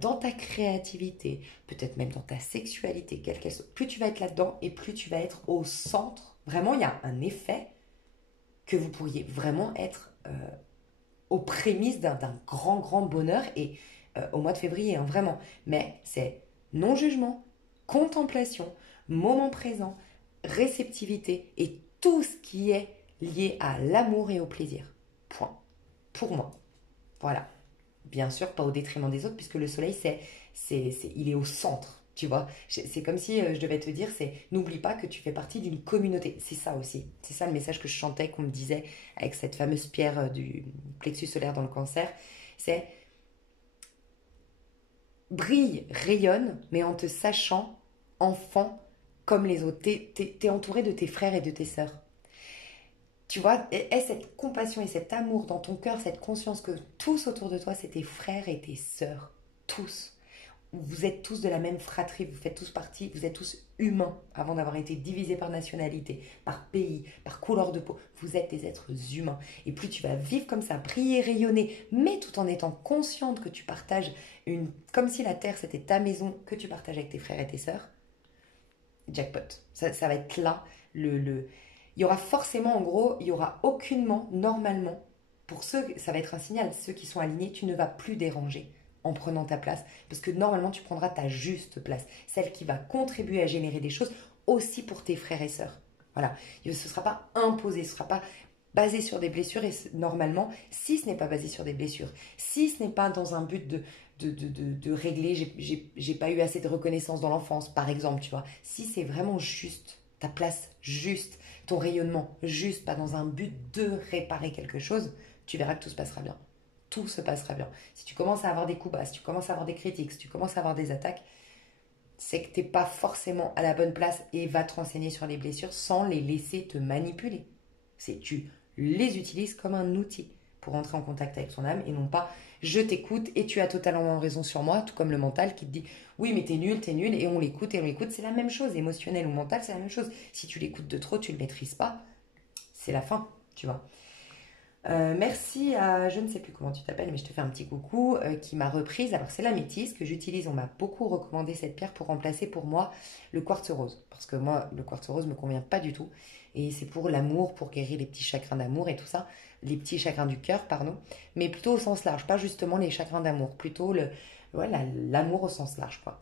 dans ta créativité, peut-être même dans ta sexualité, quelle qu'elle soit, plus tu vas être là-dedans et plus tu vas être au centre. Vraiment, il y a un effet que vous pourriez vraiment être aux prémices d'un grand, grand bonheur et au mois de février, hein, vraiment. Mais c'est non-jugement, contemplation, moment présent, réceptivité et tout ce qui est lié à l'amour et au plaisir. Point. Pour moi. Voilà. Bien sûr, pas au détriment des autres, puisque le soleil, il est au centre. Tu vois, c'est comme si je devais te dire, n'oublie pas que tu fais partie d'une communauté. C'est ça aussi. C'est ça le message que je chantais, qu'on me disait avec cette fameuse pierre du plexus solaire dans le cancer. C'est brille, rayonne, mais en te sachant enfant comme les autres. T'es entouré de tes frères et de tes sœurs. Tu vois, aie cette compassion et cet amour dans ton cœur, cette conscience que tous autour de toi, c'est tes frères et tes sœurs. Tous. Vous êtes tous de la même fratrie, vous faites tous partie, vous êtes tous humains avant d'avoir été divisés par nationalité, par pays, par couleur de peau. Vous êtes des êtres humains. Et plus tu vas vivre comme ça, briller, rayonner, mais tout en étant consciente que tu partages comme si la terre c'était ta maison, que tu partages avec tes frères et tes sœurs, jackpot. Ça va être là, il y aura forcément, en gros, il y aura aucunement, normalement, pour ceux, ça va être un signal, ceux qui sont alignés, tu ne vas plus déranger en prenant ta place, parce que normalement, tu prendras ta juste place, celle qui va contribuer à générer des choses aussi pour tes frères et sœurs. Voilà, ce ne sera pas imposé, ce ne sera pas basé sur des blessures, et normalement, si ce n'est pas basé sur des blessures, si ce n'est pas dans un but de régler, j'ai pas eu assez de reconnaissance dans l'enfance, par exemple, tu vois, si c'est vraiment juste, ta place juste, ton rayonnement juste, pas dans un but de réparer quelque chose, tu verras que tout se passera bien. Tout se passera bien. Si tu commences à avoir des coups bas, si tu commences à avoir des critiques, si tu commences à avoir des attaques, c'est que tu n'es pas forcément à la bonne place et va te renseigner sur les blessures sans les laisser te manipuler. Tu les utilises comme un outil pour entrer en contact avec ton âme et non pas je t'écoute et tu as totalement raison sur moi, tout comme le mental qui te dit oui mais t'es nul et on l'écoute, c'est la même chose, émotionnel ou mental c'est la même chose. Si tu l'écoutes de trop, tu ne le maîtrises pas, c'est la fin, tu vois. Merci à, je ne sais plus comment tu t'appelles, mais je te fais un petit coucou, qui m'a reprise. Alors c'est la métisse que j'utilise, on m'a beaucoup recommandé cette pierre pour remplacer pour moi le quartz rose. Parce que moi, le quartz rose me convient pas du tout. Et c'est pour l'amour, pour guérir les petits chagrins d'amour et tout ça. Les petits chagrins du cœur, pardon. Mais plutôt au sens large, pas justement les chagrins d'amour. Plutôt l'amour au sens large, quoi.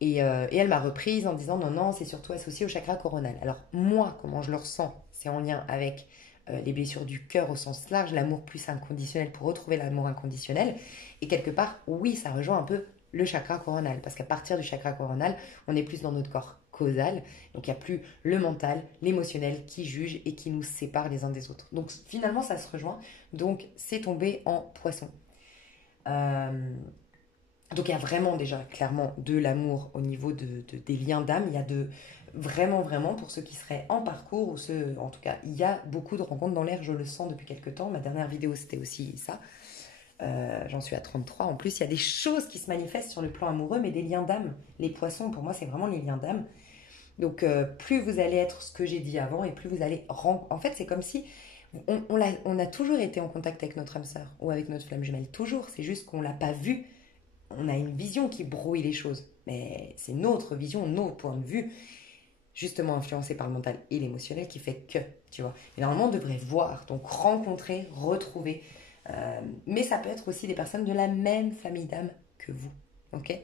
Et elle m'a reprise en disant non, c'est surtout associé au chakra coronal. Alors moi, comment je le ressens, c'est en lien avec les blessures du cœur au sens large, l'amour plus inconditionnel pour retrouver l'amour inconditionnel. Et quelque part, oui, ça rejoint un peu le chakra coronal. Parce qu'à partir du chakra coronal, on est plus dans notre corps causal. Donc il n'y a plus le mental, l'émotionnel qui juge et qui nous sépare les uns des autres. Donc finalement, ça se rejoint. Donc c'est tombé en poisson. Donc il y a vraiment déjà clairement de l'amour au niveau des liens d'âme. Il y a vraiment pour ceux qui seraient en parcours ou ceux, en tout cas, il y a beaucoup de rencontres dans l'air, je le sens depuis quelques temps. Ma dernière vidéo c'était aussi ça. J'en suis à 33. En plus, il y a des choses qui se manifestent sur le plan amoureux, mais des liens d'âme. Les poissons, pour moi, c'est vraiment les liens d'âme. Donc plus vous allez être ce que j'ai dit avant et plus vous allez... En fait, c'est comme si on a toujours été en contact avec notre âme sœur ou avec notre flamme jumelle. Toujours, c'est juste qu'on ne l'a pas vu. On a une vision qui brouille les choses. Mais c'est notre vision, notre point de vue, justement influencé par le mental et l'émotionnel qui fait que, tu vois. Et normalement, on devrait voir, donc rencontrer, retrouver. Mais ça peut être aussi des personnes de la même famille d'âme que vous. Ok,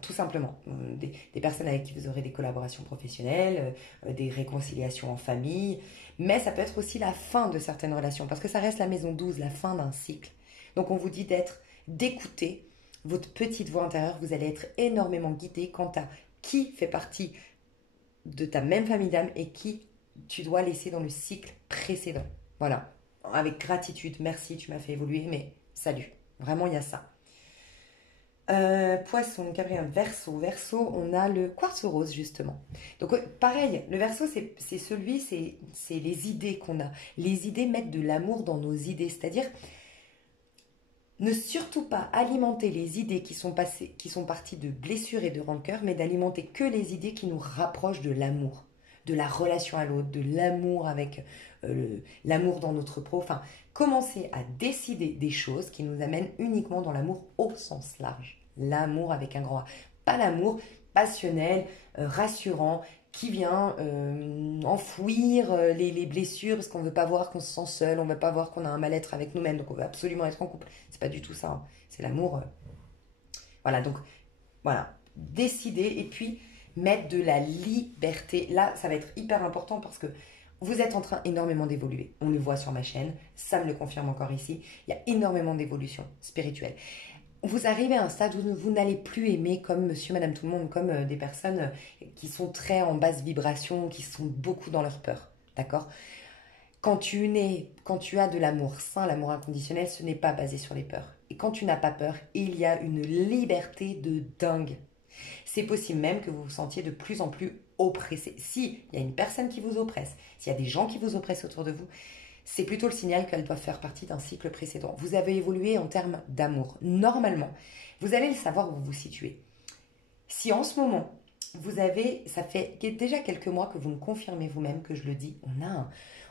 tout simplement. Des personnes avec qui vous aurez des collaborations professionnelles, des réconciliations en famille. Mais ça peut être aussi la fin de certaines relations. Parce que ça reste la maison 12, la fin d'un cycle. Donc on vous dit d'écouter votre petite voix intérieure. Vous allez être énormément guidé quant à qui fait partie de ta même famille d'âme et qui tu dois laisser dans le cycle précédent. Voilà, avec gratitude, merci, tu m'as fait évoluer, mais salut. Vraiment, il y a ça. Poisson, Capricorne, Verseau. Verseau, on a le quartz rose, justement. Donc, pareil, le Verseau, c'est les idées qu'on a. Les idées mettent de l'amour dans nos idées, c'est-à-dire ne surtout pas alimenter les idées qui sont parties de blessures et de rancœur, mais d'alimenter que les idées qui nous rapprochent de l'amour, de la relation à l'autre, de l'amour avec l'amour dans notre pro. Enfin, commencer à décider des choses qui nous amènent uniquement dans l'amour au sens large. L'amour avec un grand A. Pas l'amour passionnel, rassurant, qui vient enfouir les blessures parce qu'on ne veut pas voir qu'on se sent seul, on ne veut pas voir qu'on a un mal-être avec nous-mêmes, donc on veut absolument être en couple. C'est pas du tout ça, hein. C'est l'amour. Voilà, donc voilà, décider et puis mettre de la liberté. Là, ça va être hyper important parce que vous êtes en train énormément d'évoluer. On le voit sur ma chaîne, ça me le confirme encore ici. Il y a énormément d'évolution spirituelle. Vous arrivez à un stade où vous n'allez plus aimer comme monsieur, madame, tout le monde, comme des personnes qui sont très en basse vibration, qui sont beaucoup dans leur peur. D'accord ? Quand tu as de l'amour sain, l'amour inconditionnel, ce n'est pas basé sur les peurs. Et quand tu n'as pas peur, il y a une liberté de dingue. C'est possible même que vous vous sentiez de plus en plus oppressé. S'il y a une personne qui vous oppresse, s'il y a des gens qui vous oppressent autour de vous, c'est plutôt le signal qu'elles doivent faire partie d'un cycle précédent. Vous avez évolué en termes d'amour. Normalement, vous allez le savoir où vous vous situez. Si en ce moment, ça fait déjà quelques mois que vous me confirmez vous-même que je le dis,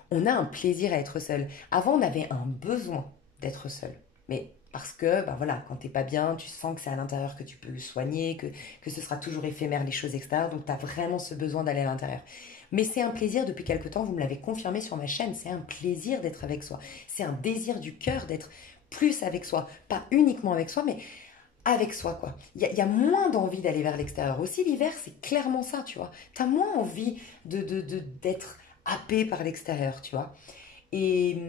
on a un plaisir à être seul. Avant, on avait un besoin d'être seul. Mais parce que, ben voilà, quand t'es pas bien, tu sens que c'est à l'intérieur que tu peux le soigner, que ce sera toujours éphémère les choses extérieures, donc tu as vraiment ce besoin d'aller à l'intérieur. Mais c'est un plaisir depuis quelque temps, vous me l'avez confirmé sur ma chaîne, c'est un plaisir d'être avec soi. C'est un désir du cœur d'être plus avec soi. Pas uniquement avec soi, mais avec soi, quoi. Il y a moins d'envie d'aller vers l'extérieur. Aussi, l'hiver, c'est clairement ça, tu vois. Tu as moins envie d'être happé par l'extérieur, tu vois. Et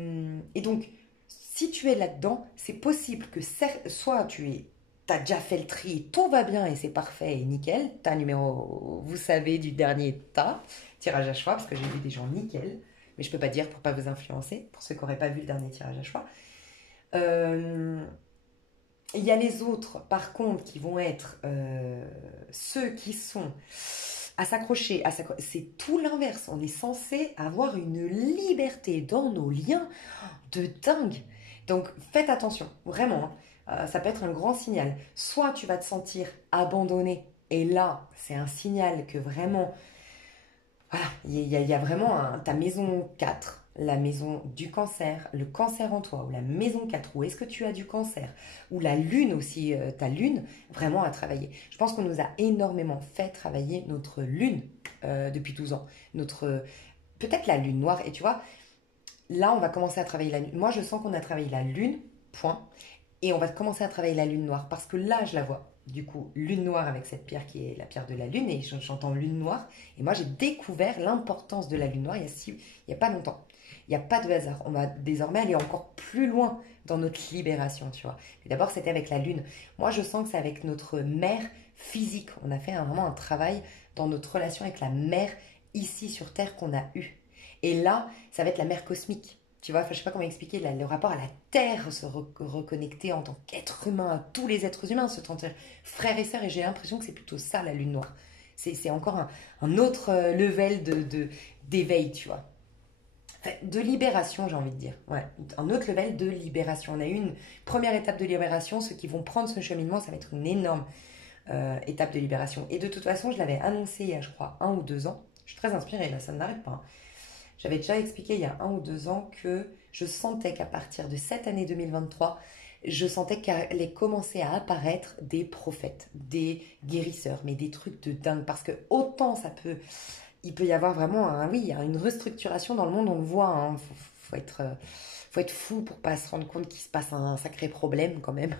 donc, si tu es là-dedans, c'est possible que soit tu as déjà fait le tri, tout va bien et c'est parfait et nickel. Tas numéro, vous savez, du dernier tas, tirage à choix, parce que j'ai vu des gens nickel, mais je peux pas dire pour pas vous influencer, pour ceux qui n'auraient pas vu le dernier tirage à choix. Il y a les autres, par contre, qui vont être ceux qui sont à s'accrocher. C'est tout l'inverse. On est censé avoir une liberté dans nos liens de dingue. Donc faites attention, vraiment. Ça peut être un grand signal. Soit tu vas te sentir abandonné, et là, c'est un signal que vraiment, voilà, il y a vraiment ta maison 4, la maison du cancer, le cancer en toi, ou la maison 4, où est-ce que tu as du cancer, ou la lune aussi, ta lune, vraiment à travailler. Je pense qu'on nous a énormément fait travailler notre lune depuis 12 ans. Peut-être la lune noire, et tu vois, là, on va commencer à travailler la lune. Moi, je sens qu'on a travaillé la lune, point. Et on va commencer à travailler la lune noire. Parce que là, je la vois. Du coup, lune noire avec cette pierre qui est la pierre de la lune. Et j'entends lune noire. Et moi, j'ai découvert l'importance de la lune noire il y a pas longtemps. Il n'y a pas de hasard. On va désormais aller encore plus loin dans notre libération, tu vois. Mais d'abord, c'était avec la lune. Moi, je sens que c'est avec notre mère physique. On a fait vraiment un travail dans notre relation avec la mère ici sur Terre qu'on a eue. Et là, ça va être la mère cosmique. Tu vois, enfin, je ne sais pas comment expliquer le rapport à la Terre, se reconnecter en tant qu'être humain, à tous les êtres humains, se sentir frères et sœurs. Et j'ai l'impression que c'est plutôt ça, la lune noire. C'est encore un autre level d'éveil, tu vois. Enfin, de libération, j'ai envie de dire. Ouais, un autre level de libération. On a eu une première étape de libération. Ceux qui vont prendre ce cheminement, ça va être une énorme étape de libération. Et de toute façon, je l'avais annoncé il y a, je crois, 1 ou 2 ans. Je suis très inspirée, là, ça ne m'arrête pas, hein. J'avais déjà expliqué il y a 1 ou 2 ans que je sentais qu'à partir de cette année 2023, je sentais qu'allaient commencer à apparaître des prophètes, des guérisseurs, mais des trucs de dingue. Parce que autant il peut y avoir vraiment une restructuration dans le monde, on le voit. Hein. Faut être fou pour pas se rendre compte qu'il se passe un sacré problème quand même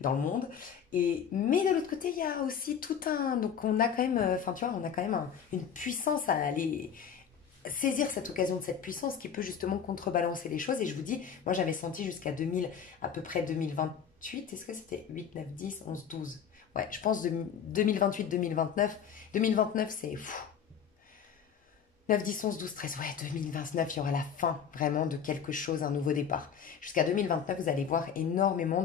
dans le monde. Mais de l'autre côté, il y a aussi tout un... Donc on a quand même, on a quand même une puissance à aller saisir cette occasion de cette puissance qui peut justement contrebalancer les choses. Et je vous dis, moi j'avais senti jusqu'à 2000, à peu près 2028, est-ce que c'était 8, 9, 10, 11, 12 Ouais, je pense 2028, 2029. 2029, c'est fou. 9, 10, 11, 12, 13. Ouais, 2029, il y aura la fin vraiment de quelque chose, un nouveau départ. Jusqu'à 2029, vous allez voir énormément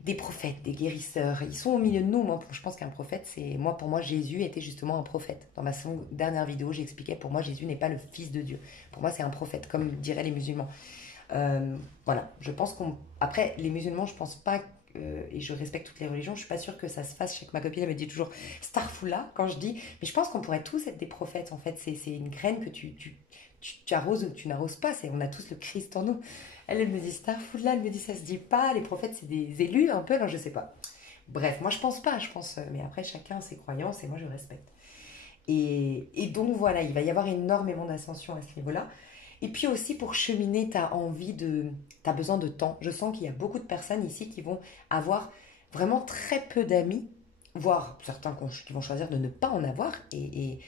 des prophètes, des guérisseurs. Ils sont au milieu de nous. Moi, je pense qu'un prophète, c'est... Moi, pour moi, Jésus était justement un prophète. Dans ma dernière vidéo, j'expliquais, pour moi, Jésus n'est pas le fils de Dieu. Pour moi, c'est un prophète, comme diraient les musulmans. Voilà, je pense qu'on... Après, les musulmans, je pense pas... et je respecte toutes les religions, je suis pas sûre que ça se fasse. Je sais que ma copine, elle me dit toujours Starfoula quand je dis, mais je pense qu'on pourrait tous être des prophètes en fait. C'est une graine que tu arroses ou tu n'arroses pas. On a tous le Christ en nous. Elle me dit Starfoula, elle me dit ça se dit pas. Les prophètes, c'est des élus un peu, alors je sais pas. Bref, moi je pense pas, mais après chacun a ses croyances et moi je respecte. Et donc voilà, il va y avoir énormément d'ascension à ce niveau-là. Et puis aussi pour cheminer, t'as besoin de temps. Je sens qu'il y a beaucoup de personnes ici qui vont avoir vraiment très peu d'amis, voire certains qui vont choisir de ne pas en avoir, et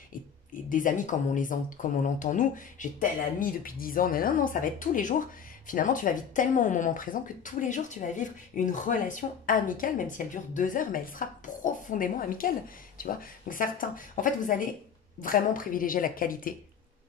des amis comme on l'entend nous. J'ai tel ami depuis 10 ans, non, non, ça va être tous les jours. Finalement, tu vas vivre tellement au moment présent que tous les jours, tu vas vivre une relation amicale, même si elle dure 2 heures, mais elle sera profondément amicale, tu vois. Donc certains, en fait, vous allez vraiment privilégier la qualité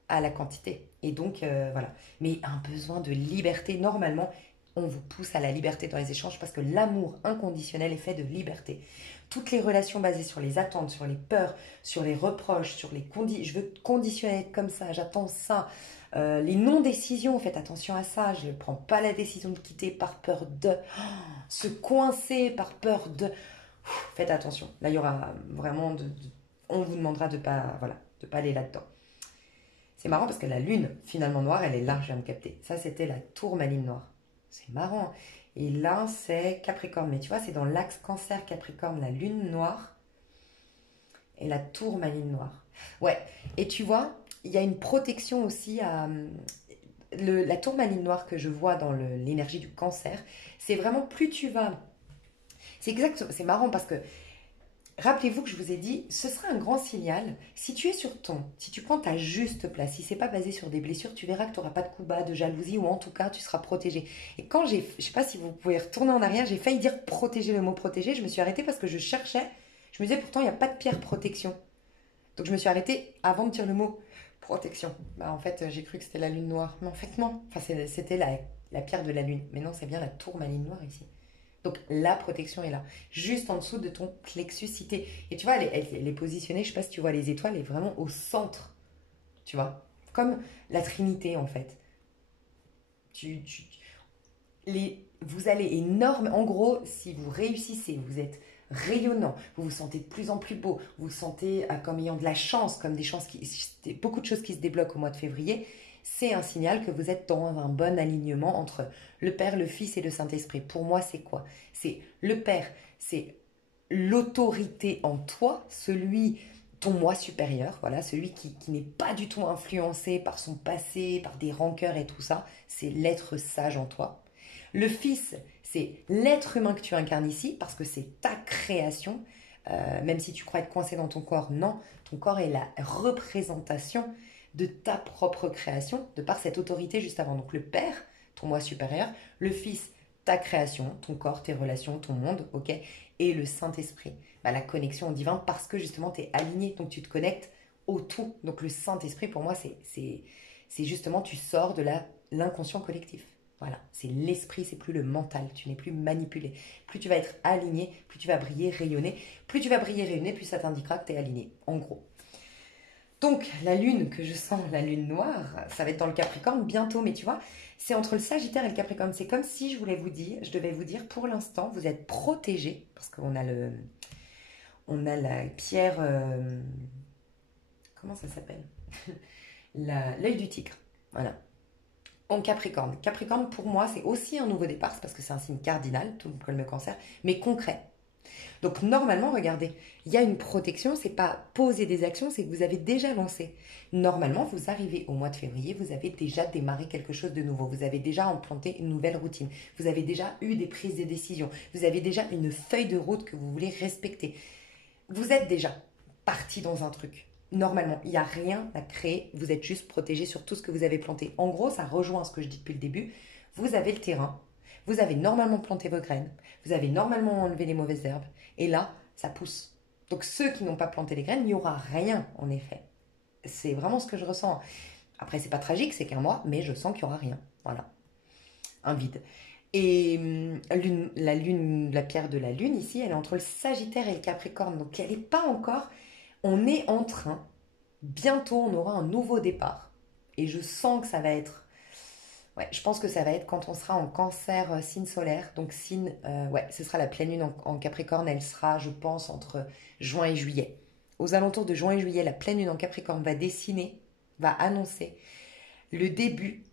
à la quantité. Et donc, voilà. Mais un besoin de liberté, normalement, on vous pousse à la liberté dans les échanges parce que l'amour inconditionnel est fait de liberté. Toutes les relations basées sur les attentes, sur les peurs, sur les reproches, sur les conditions, je veux te conditionner comme ça, j'attends ça. Les non-décisions, faites attention à ça. Je ne prends pas la décision de quitter par peur de se coincer, par peur de... Faites attention. Là, il y aura vraiment on vous demandera de pas, voilà, de pas aller là-dedans. C'est marrant parce que la lune, finalement noire, elle est là, je viens de capter. Ça, c'était la tourmaline noire. C'est marrant. Et là, c'est Capricorne. Mais tu vois, c'est dans l'axe Cancer-Capricorne, la lune noire et la tourmaline noire. Ouais. Et tu vois, il y a une protection aussi à... la tourmaline noire que je vois dans l'énergie du Cancer, c'est vraiment plus tu vas... C'est marrant parce que rappelez-vous que je vous ai dit, ce sera un grand signal. Si tu es si tu prends ta juste place, si c'est pas basé sur des blessures, tu verras que tu n'auras pas de coups bas, de jalousie, ou en tout cas, tu seras protégé. Et quand je sais pas si vous pouvez retourner en arrière, j'ai failli dire protéger, le mot protéger, je me suis arrêtée parce que je cherchais, je me disais pourtant il n'y a pas de pierre protection. Donc je me suis arrêtée avant de dire le mot protection. Bah en fait, j'ai cru que c'était la lune noire, mais en fait non. Enfin, c'était la pierre de la lune, mais non, c'est bien la tourmaline noire ici. Donc la protection est là, juste en dessous de ton plexus cité. Et tu vois, elle est positionnée, je ne sais pas si tu vois les étoiles, elle est vraiment au centre, tu vois, comme la Trinité en fait. Vous allez énorme, en gros, si vous réussissez, vous êtes rayonnant, vous vous sentez de plus en plus beau, vous vous sentez comme ayant de la chance, comme beaucoup de choses qui se débloquent au mois de février, c'est un signal que vous êtes dans un bon alignement entre le Père, le Fils et le Saint-Esprit. Pour moi, c'est quoi? C'est le Père, c'est l'autorité en toi, ton moi supérieur, voilà, celui qui n'est pas du tout influencé par son passé, par des rancœurs et tout ça, c'est l'être sage en toi. Le Fils, c'est l'être humain que tu incarnes ici, parce que c'est ta création, même si tu crois être coincé dans ton corps, non, ton corps est la représentation de ta propre création, de par cette autorité juste avant. Donc le Père, ton moi supérieur, le Fils, ta création, ton corps, tes relations, ton monde, ok, et le Saint-Esprit, la connexion au divin, parce que justement tu es aligné, donc tu te connectes au tout. Donc le Saint-Esprit, pour moi, c'est justement, tu sors de l'inconscient collectif. Voilà, c'est l'esprit, c'est plus le mental, tu n'es plus manipulé. Plus tu vas être aligné, plus tu vas briller, rayonner. Plus tu vas briller, rayonner, plus ça t'indiquera que tu es aligné, en gros. Donc, la lune que je sens, la lune noire, ça va être dans le Capricorne bientôt, mais tu vois, c'est entre le Sagittaire et le Capricorne. C'est comme si je devais vous dire, pour l'instant, vous êtes protégés, parce qu'on a la pierre, comment ça s'appelle? L'œil du tigre, voilà. En Capricorne. Capricorne, pour moi, c'est aussi un nouveau départ, c'est parce que c'est un signe cardinal, tout comme le Cancer, mais concret. Donc normalement, regardez, il y a une protection, c'est pas poser des actions, c'est que vous avez déjà lancé. Normalement, vous arrivez au mois de février, vous avez déjà démarré quelque chose de nouveau, vous avez déjà implanté une nouvelle routine, vous avez déjà eu des prises de décision, vous avez déjà une feuille de route que vous voulez respecter. Vous êtes déjà parti dans un truc. Normalement, il n'y a rien à créer, vous êtes juste protégé sur tout ce que vous avez planté. En gros, ça rejoint ce que je dis depuis le début, vous avez le terrain, vous avez normalement planté vos graines, vous avez normalement enlevé les mauvaises herbes, et là, ça pousse. Donc ceux qui n'ont pas planté les graines, il n'y aura rien en effet. C'est vraiment ce que je ressens. Après, c'est pas tragique, c'est qu'un mois, mais je sens qu'il n'y aura rien. Voilà, un vide. Et la pierre de la lune ici, elle est entre le Sagittaire et le Capricorne. Donc elle n'est pas encore. On est en train. Bientôt, on aura un nouveau départ. Et je sens que ça va être. Ouais, je pense que ça va être quand on sera en Cancer, signe solaire. Donc signe. Ouais, ce sera la pleine lune en Capricorne. Elle sera, je pense, entre juin et juillet. Aux alentours de juin et juillet, la pleine lune en Capricorne va annoncer le début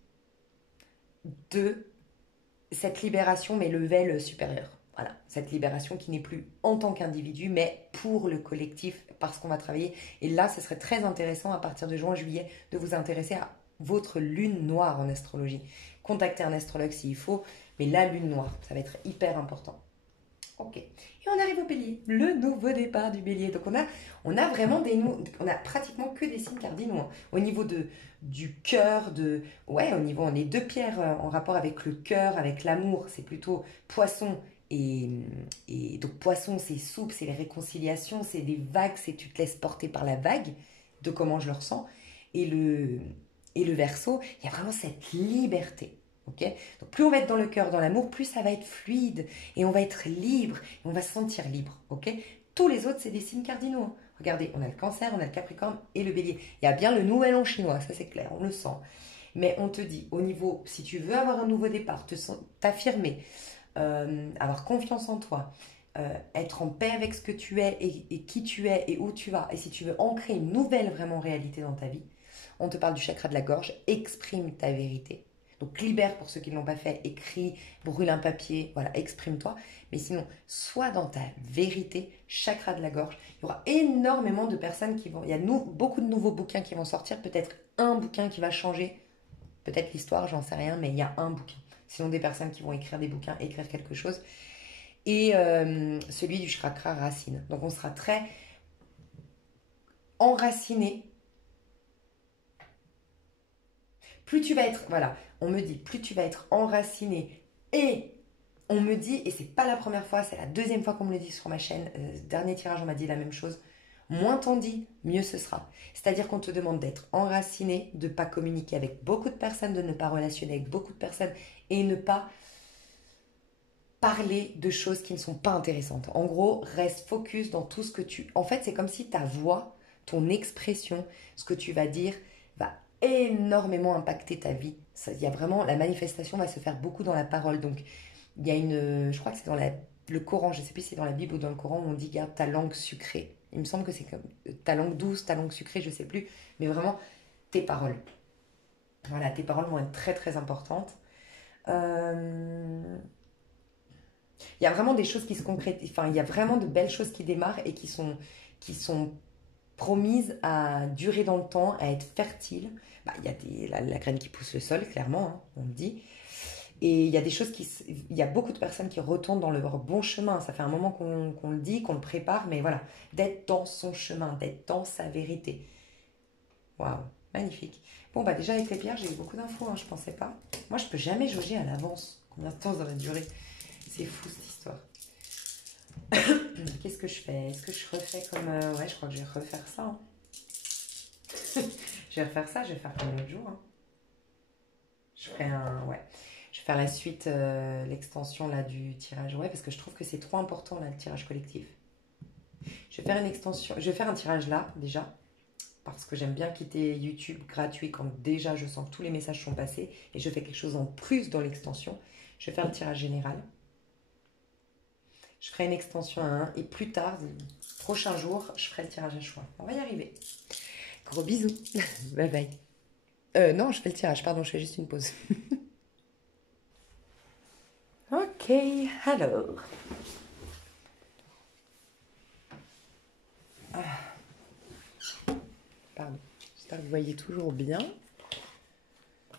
de cette libération, mais level supérieur. Voilà, cette libération qui n'est plus en tant qu'individu, mais pour le collectif, parce qu'on va travailler. Et là, ce serait très intéressant à partir de juin-juillet de vous intéresser à votre lune noire en astrologie. Contactez un astrologue s'il faut, mais la lune noire, ça va être hyper important. Ok. Et on arrive au bélier, le nouveau départ du bélier. Donc on a vraiment on a pratiquement que des signes cardinaux. Hein. Au niveau du cœur, au niveau, on est deux pierres en rapport avec le cœur, avec l'amour. C'est plutôt poisson. Et donc poisson, c'est souple, c'est les réconciliations, c'est des vagues, c'est tu te laisses porter par la vague, de comment je le ressens. Et le Verseau, il y a vraiment cette liberté. Okay, donc plus on va être dans le cœur, dans l'amour, plus ça va être fluide et on va être libre, et on va se sentir libre. Okay, tous les autres, c'est des signes cardinaux. Hein. Regardez, on a le Cancer, on a le Capricorne et le Bélier. Il y a bien le nouvel an chinois, ça c'est clair, on le sent. Mais on te dit, au niveau, si tu veux avoir un nouveau départ, t'affirmer, avoir confiance en toi, être en paix avec ce que tu es et qui tu es et où tu vas, et si tu veux ancrer une nouvelle vraiment réalité dans ta vie, on te parle du chakra de la gorge, exprime ta vérité. Donc libère pour ceux qui ne l'ont pas fait, écris, brûle un papier, voilà, exprime-toi. Mais sinon, sois dans ta vérité, chakra de la gorge. Il y aura énormément de personnes qui vont... Il y a beaucoup de nouveaux bouquins qui vont sortir, peut-être un bouquin qui va changer, peut-être l'histoire, j'en sais rien, mais il y a un bouquin. Sinon, des personnes qui vont écrire des bouquins, écrire quelque chose. Et celui du chakra racine. Donc on sera très enraciné. Plus tu vas être, voilà, on me dit, plus tu vas être enraciné et on me dit, et c'est pas la première fois, c'est la deuxième fois qu'on me le dit sur ma chaîne, dernier tirage on m'a dit la même chose, moins t'en dis, mieux ce sera. C'est-à-dire qu'on te demande d'être enraciné, de ne pas communiquer avec beaucoup de personnes, de ne pas relationner avec beaucoup de personnes et ne pas parler de choses qui ne sont pas intéressantes. En gros, reste focus dans tout ce que tu... En fait, c'est comme si ta voix, ton expression, ce que tu vas dire va énormément impacter ta vie. Il y a vraiment... La manifestation va se faire beaucoup dans la parole. Donc, il y a une... Je crois que c'est dans le Coran, je ne sais plus si c'est dans la Bible ou dans le Coran, où on dit garde ta langue sucrée. Il me semble que c'est comme ta langue douce, ta langue sucrée, je ne sais plus. Mais vraiment, tes paroles. Voilà, tes paroles vont être très très importantes. Il y a vraiment des choses qui se concrétisent, enfin il y a vraiment de belles choses qui démarrent et qui sont promises à durer dans le temps, à être fertiles. Bah, il y a la graine qui pousse le sol, clairement, hein, on le dit. Et il y a des choses il y a beaucoup de personnes qui retournent dans leur bon chemin. Ça fait un moment qu'on le dit, qu'on le prépare, mais voilà, d'être dans son chemin, d'être dans sa vérité. Waouh, magnifique. Bon, bah déjà avec les pierres, j'ai eu beaucoup d'infos, hein, je pensais pas. Moi, je peux jamais jauger à l'avance combien de temps ça va durer. C'est fou cette histoire. Qu'est-ce que je fais? Est-ce que je refais comme... Ouais, je crois que je vais refaire ça. Hein. Je vais refaire ça, je vais faire comme l'autre jour. Hein. Je ferai un... Ouais. Je vais faire la suite, l'extension là du tirage. Ouais, parce que je trouve que c'est trop important là, le tirage collectif. Je vais faire une extension... Je vais faire un tirage là, déjà. Parce que j'aime bien quitter YouTube gratuit quand déjà je sens que tous les messages sont passés. Et je fais quelque chose en plus dans l'extension. Je vais faire le tirage général. Je ferai une extension à 1 et plus tard, prochain jour, je ferai le tirage à choix. On va y arriver. Gros bisous. Bye bye. Non, je fais le tirage, pardon, je fais juste une pause. Ok, alors. Pardon, j'espère que vous voyez toujours bien.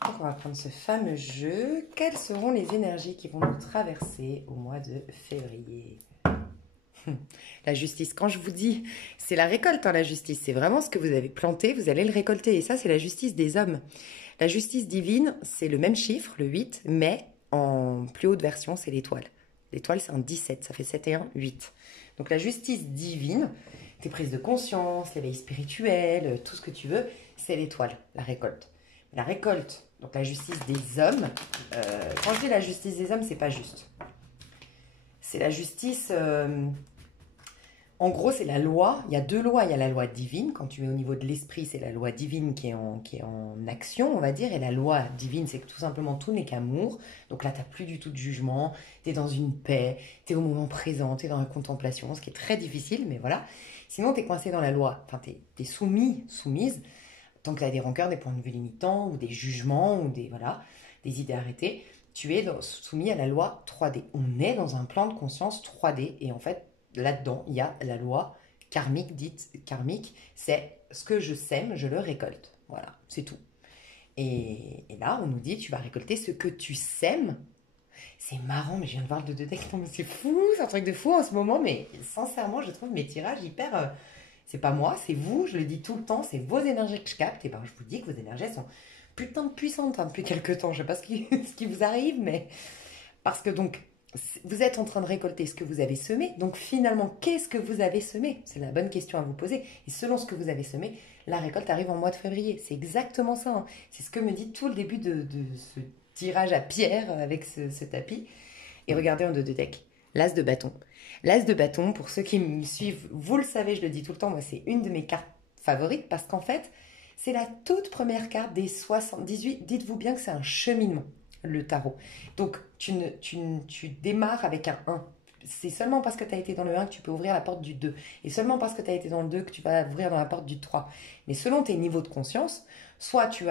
Donc on va prendre ce fameux jeu. Quelles seront les énergies qui vont nous traverser au mois de février? La justice, quand je vous dis, c'est la récolte, hein, la justice. C'est vraiment ce que vous avez planté, vous allez le récolter. Et ça, c'est la justice des hommes. La justice divine, c'est le même chiffre, le 8, mais en plus haute version, c'est l'étoile. L'étoile, c'est un 17, ça fait 7 et 1, 8. Donc la justice divine, tes prises de conscience, l'éveil spirituel, tout ce que tu veux, c'est l'étoile, la récolte. La récolte, donc la justice des hommes. Quand je dis la justice des hommes, c'est pas juste. C'est la justice... en gros, c'est la loi. Il y a deux lois. Il y a la loi divine. Quand tu es au niveau de l'esprit, c'est la loi divine qui est en action, on va dire. Et la loi divine, c'est que tout simplement, tout n'est qu'amour. Donc là, tu n'as plus du tout de jugement. Tu es dans une paix. Tu es au moment présent. Tu es dans la contemplation, ce qui est très difficile, mais voilà. Sinon, tu es coincé dans la loi. Enfin, tu es soumise. Tant que tu as des rancœurs, des points de vue limitants, ou des jugements, ou des idées arrêtées, tu es soumis à la loi 3D. On est dans un plan de conscience 3D. Et en fait, là-dedans, il y a la loi karmique, dite karmique, c'est ce que je sème, je le récolte. Voilà, c'est tout. Et là, on nous dit, tu vas récolter ce que tu sèmes. C'est marrant, mais je viens de voir le 2 deck, c'est fou, c'est un truc de fou en ce moment, mais sincèrement, je trouve mes tirages hyper... c'est pas moi, c'est vous, je le dis tout le temps, c'est vos énergies que je capte, et ben je vous dis que vos énergies sont putain de puissantes depuis quelques temps, je sais pas ce qui vous arrive, mais... Parce que donc, vous êtes en train de récolter ce que vous avez semé. Donc finalement, qu'est-ce que vous avez semé? C'est la bonne question à vous poser. Et selon ce que vous avez semé, la récolte arrive en mois de février. C'est exactement ça. Hein. C'est ce que me dit tout le début de ce tirage à pierre avec ce tapis. Et regardez en 2 deck. L'as de bâton. L'as de bâton, pour ceux qui me suivent, vous le savez, je le dis tout le temps, moi c'est une de mes cartes favorites parce qu'en fait, c'est la toute première carte des 78. Dites-vous bien que c'est un cheminement, le tarot. Donc, tu démarres avec un 1. C'est seulement parce que tu as été dans le 1 que tu peux ouvrir la porte du 2. Et seulement parce que tu as été dans le 2 que tu vas ouvrir dans la porte du 3. Mais selon tes niveaux de conscience, soit tu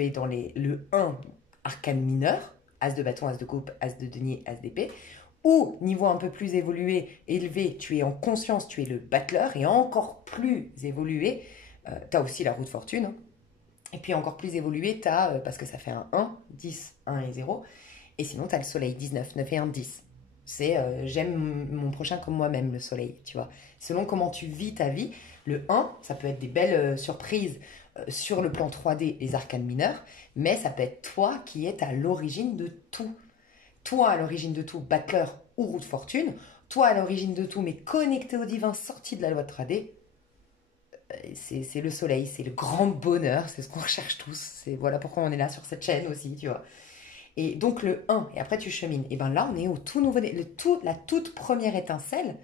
es dans le 1 arcane mineur, as de bâton, as de coupe, as de denier, as d'épée, ou niveau un peu plus élevé, tu es en conscience, tu es le battleur, et encore plus évolué, tu as aussi la roue de fortune, hein. Et puis encore plus évolué, tu as, parce que ça fait un 1, 10, 1 et 0. Et sinon, tu as le soleil, 19, 9 et 1, 10. C'est j'aime mon prochain comme moi-même, le soleil, tu vois. Selon comment tu vis ta vie, le 1, ça peut être des belles surprises sur le plan 3D, les arcanes mineurs, mais ça peut être toi qui es à l'origine de tout. Toi à l'origine de tout, battleur ou roue de fortune. Toi à l'origine de tout, mais connecté au divin, sorti de la loi de 3D. C'est le soleil, c'est le grand bonheur, c'est ce qu'on recherche tous. C'est voilà pourquoi on est là sur cette chaîne aussi, tu vois. Et donc le 1, et après tu chemines. Et bien là, on est au tout nouveau, la toute première étincelle,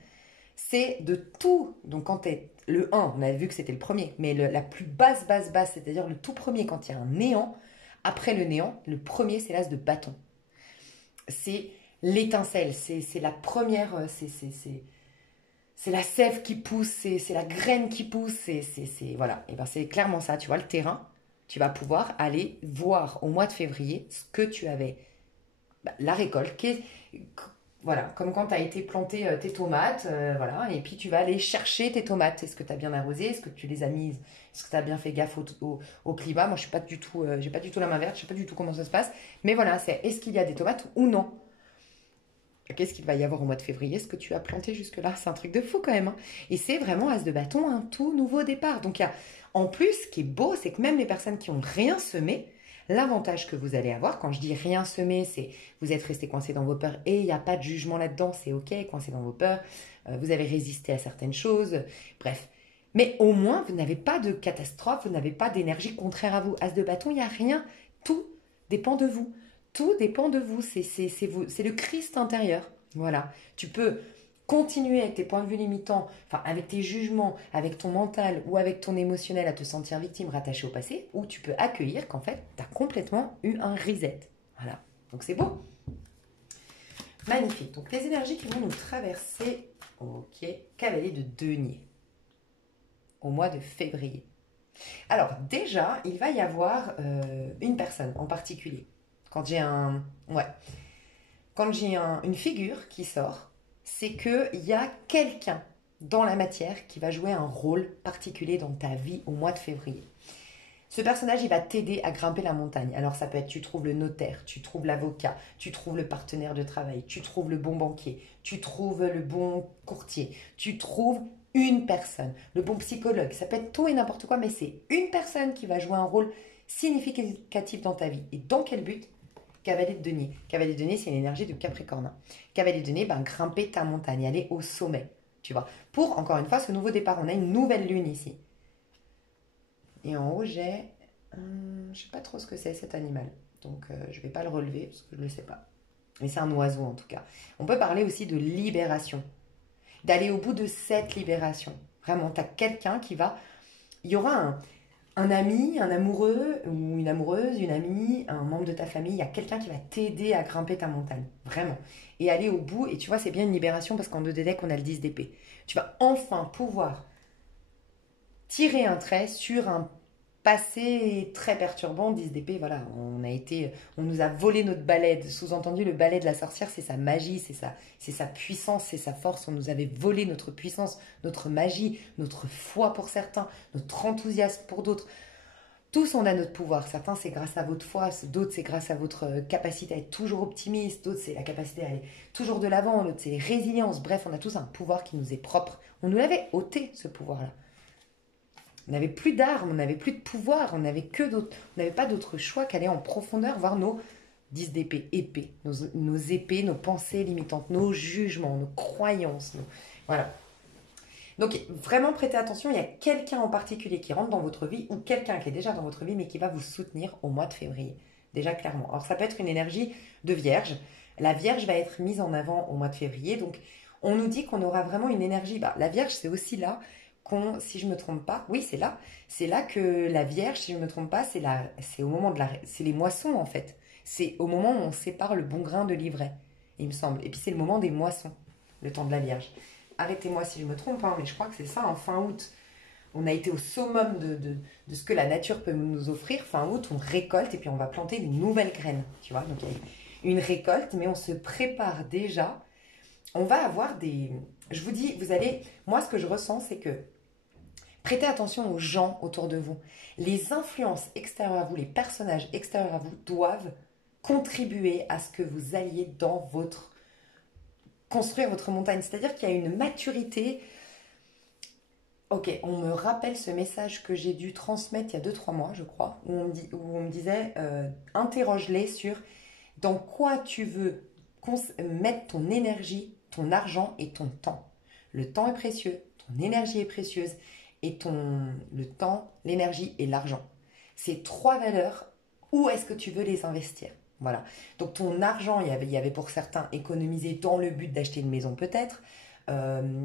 c'est de tout. Donc quand t'es le 1, on avait vu que c'était le premier, mais la plus basse, c'est-à-dire le tout premier, quand il y a un néant, après le néant, le premier, c'est l'as de bâton. C'est l'étincelle, c'est la première, c'est la sève qui pousse, c'est la graine qui pousse, voilà. Et ben c'est clairement ça, tu vois, le terrain, tu vas pouvoir aller voir au mois de février ce que tu avais, la récolte, voilà, comme quand tu as été planter tes tomates, voilà, et puis tu vas aller chercher tes tomates. Est-ce que tu as bien arrosé? Est-ce que tu les as mises? Est-ce que tu as bien fait gaffe au climat? Moi, je suis pas du tout, j'ai pas du tout la main verte, je sais pas du tout comment ça se passe. Mais voilà, c'est est-ce qu'il y a des tomates ou non? Qu'est-ce qu'il va y avoir au mois de février? Ce que tu as planté jusque-là, c'est un truc de fou quand même. Hein. Et c'est vraiment as de bâton, un tout nouveau départ. Donc, en plus, ce qui est beau, c'est que même les personnes qui n'ont rien semé, l'avantage que vous allez avoir, quand je dis rien semé, c'est vous êtes resté coincé dans vos peurs et il n'y a pas de jugement là-dedans, c'est ok, coincé dans vos peurs, vous avez résisté à certaines choses, bref. Mais au moins, vous n'avez pas de catastrophe, vous n'avez pas d'énergie contraire à vous. As de bâton, il n'y a rien, tout dépend de vous. Tout dépend de vous, c'est le Christ intérieur. Voilà, tu peux continuer avec tes points de vue limitants, enfin avec tes jugements, avec ton mental ou avec ton émotionnel à te sentir victime rattaché au passé, ou tu peux accueillir qu'en fait, tu as complètement eu un reset. Voilà, donc c'est beau. Magnifique. Donc les énergies qui vont nous traverser, ok, cavalier de denier, au mois de février. Alors déjà, il va y avoir une personne en particulier. Quand j'ai une figure qui sort, c'est qu'il y a quelqu'un dans la matière qui va jouer un rôle particulier dans ta vie au mois de février. Ce personnage, il va t'aider à grimper la montagne. Alors ça peut être, tu trouves le notaire, tu trouves l'avocat, tu trouves le partenaire de travail, tu trouves le bon banquier, tu trouves le bon courtier, tu trouves une personne, le bon psychologue. Ça peut être tout et n'importe quoi, mais c'est une personne qui va jouer un rôle significatif dans ta vie. Et dans quel but? Cavalier de denier. Cavalier de denier, c'est l'énergie de Capricorne. Cavalier de denier, grimper ta montagne, aller au sommet, tu vois. Pour, encore une fois, ce nouveau départ, on a une nouvelle lune ici. Et en haut, j'ai... je sais pas trop ce que c'est cet animal. Donc, je vais pas le relever parce que je ne le sais pas. Mais c'est un oiseau en tout cas. On peut parler aussi de libération. D'aller au bout de cette libération. Vraiment, tu as quelqu'un qui va... Il y aura un ami, un amoureux ou une amoureuse, une amie, un membre de ta famille. Il y a quelqu'un qui va t'aider à grimper ta montagne. Vraiment. Et aller au bout. Et tu vois, c'est bien une libération parce qu'en 2D deck, on a le 10 d'épée. Tu vas enfin pouvoir tirer un trait sur un passé très perturbant. 10 d'épée, voilà, on nous a volé notre balai. Sous-entendu, le balai de la sorcière, c'est sa magie, c'est sa puissance, c'est sa force. On nous avait volé notre puissance, notre magie, notre foi pour certains, notre enthousiasme pour d'autres. Tous, on a notre pouvoir. Certains, c'est grâce à votre foi, d'autres, c'est grâce à votre capacité à être toujours optimiste, d'autres, c'est la capacité à aller toujours de l'avant, d'autres, c'est résilience. Bref, on a tous un pouvoir qui nous est propre. On nous l'avait ôté, ce pouvoir-là. On n'avait plus d'armes, on n'avait plus de pouvoir, on n'avait pas d'autre choix qu'aller en profondeur voir nos 10 d'épée, nos épées, nos pensées limitantes, nos jugements, nos croyances. Voilà. Donc vraiment prêtez attention, il y a quelqu'un en particulier qui rentre dans votre vie ou quelqu'un qui est déjà dans votre vie mais qui va vous soutenir au mois de février. Déjà clairement. Alors ça peut être une énergie de vierge. La vierge va être mise en avant au mois de février. Donc on nous dit qu'on aura vraiment une énergie. La vierge c'est aussi là si je ne me trompe pas, oui c'est là que la vierge, si je ne me trompe pas, c'est au moment c'est les moissons en fait. C'est au moment où on sépare le bon grain de l'ivraie, il me semble. Et puis c'est le moment des moissons, le temps de la vierge. Arrêtez-moi si je me trompe, hein, mais je crois que c'est ça, en fin août. On a été au summum de ce que la nature peut nous offrir. Fin août, on récolte et puis on va planter de nouvelles graines, tu vois. Donc il y a une récolte, mais on se prépare déjà. On va avoir des... Je vous dis, moi, ce que je ressens, c'est que prêtez attention aux gens autour de vous. Les influences extérieures à vous, les personnages extérieurs à vous doivent contribuer à ce que vous alliez construire votre montagne. C'est-à-dire qu'il y a une maturité. Ok, on me rappelle ce message que j'ai dû transmettre il y a 2-3 mois, je crois, où on me disait interroge-les sur dans quoi tu veux mettre ton énergie, ton argent et ton temps. Le temps est précieux, ton énergie est précieuse et le temps, l'énergie et l'argent. Ces 3 valeurs, où est-ce que tu veux les investir? Voilà. Donc ton argent, il y avait pour certains économisé dans le but d'acheter une maison peut-être.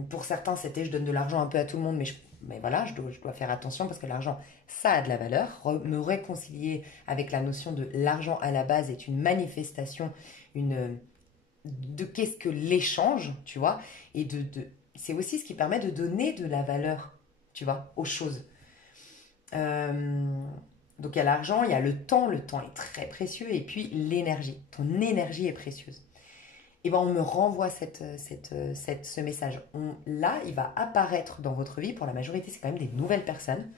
Pour certains, c'était je donne de l'argent un peu à tout le monde, mais voilà, je dois faire attention parce que l'argent, ça a de la valeur. Me réconcilier avec la notion de l'argent à la base est une manifestation de qu'est-ce que l'échange, tu vois, et c'est aussi ce qui permet de donner de la valeur, tu vois, aux choses. Donc il y a l'argent, il y a le temps est très précieux, et puis l'énergie. Ton énergie est précieuse. Et ben on me renvoie ce message. Là, il va apparaître dans votre vie, pour la majorité, c'est quand même des nouvelles personnes.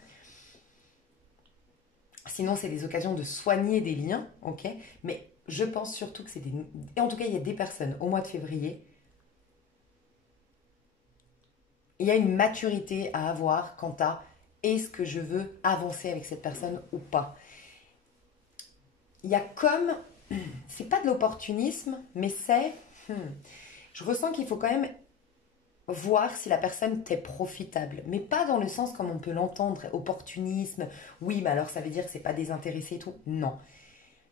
Sinon, c'est des occasions de soigner des liens, ok? Mais je pense surtout que c'est des... Et en tout cas, il y a des personnes au mois de février. Il y a une maturité à avoir quant à est-ce que je veux avancer avec cette personne ou pas. Il y a comme... C'est pas de l'opportunisme, mais c'est... Je ressens qu'il faut quand même voir si la personne t'est profitable. Mais pas dans le sens comme on peut l'entendre, opportunisme. Oui, mais alors ça veut dire que c'est pas désintéressé et tout. Non.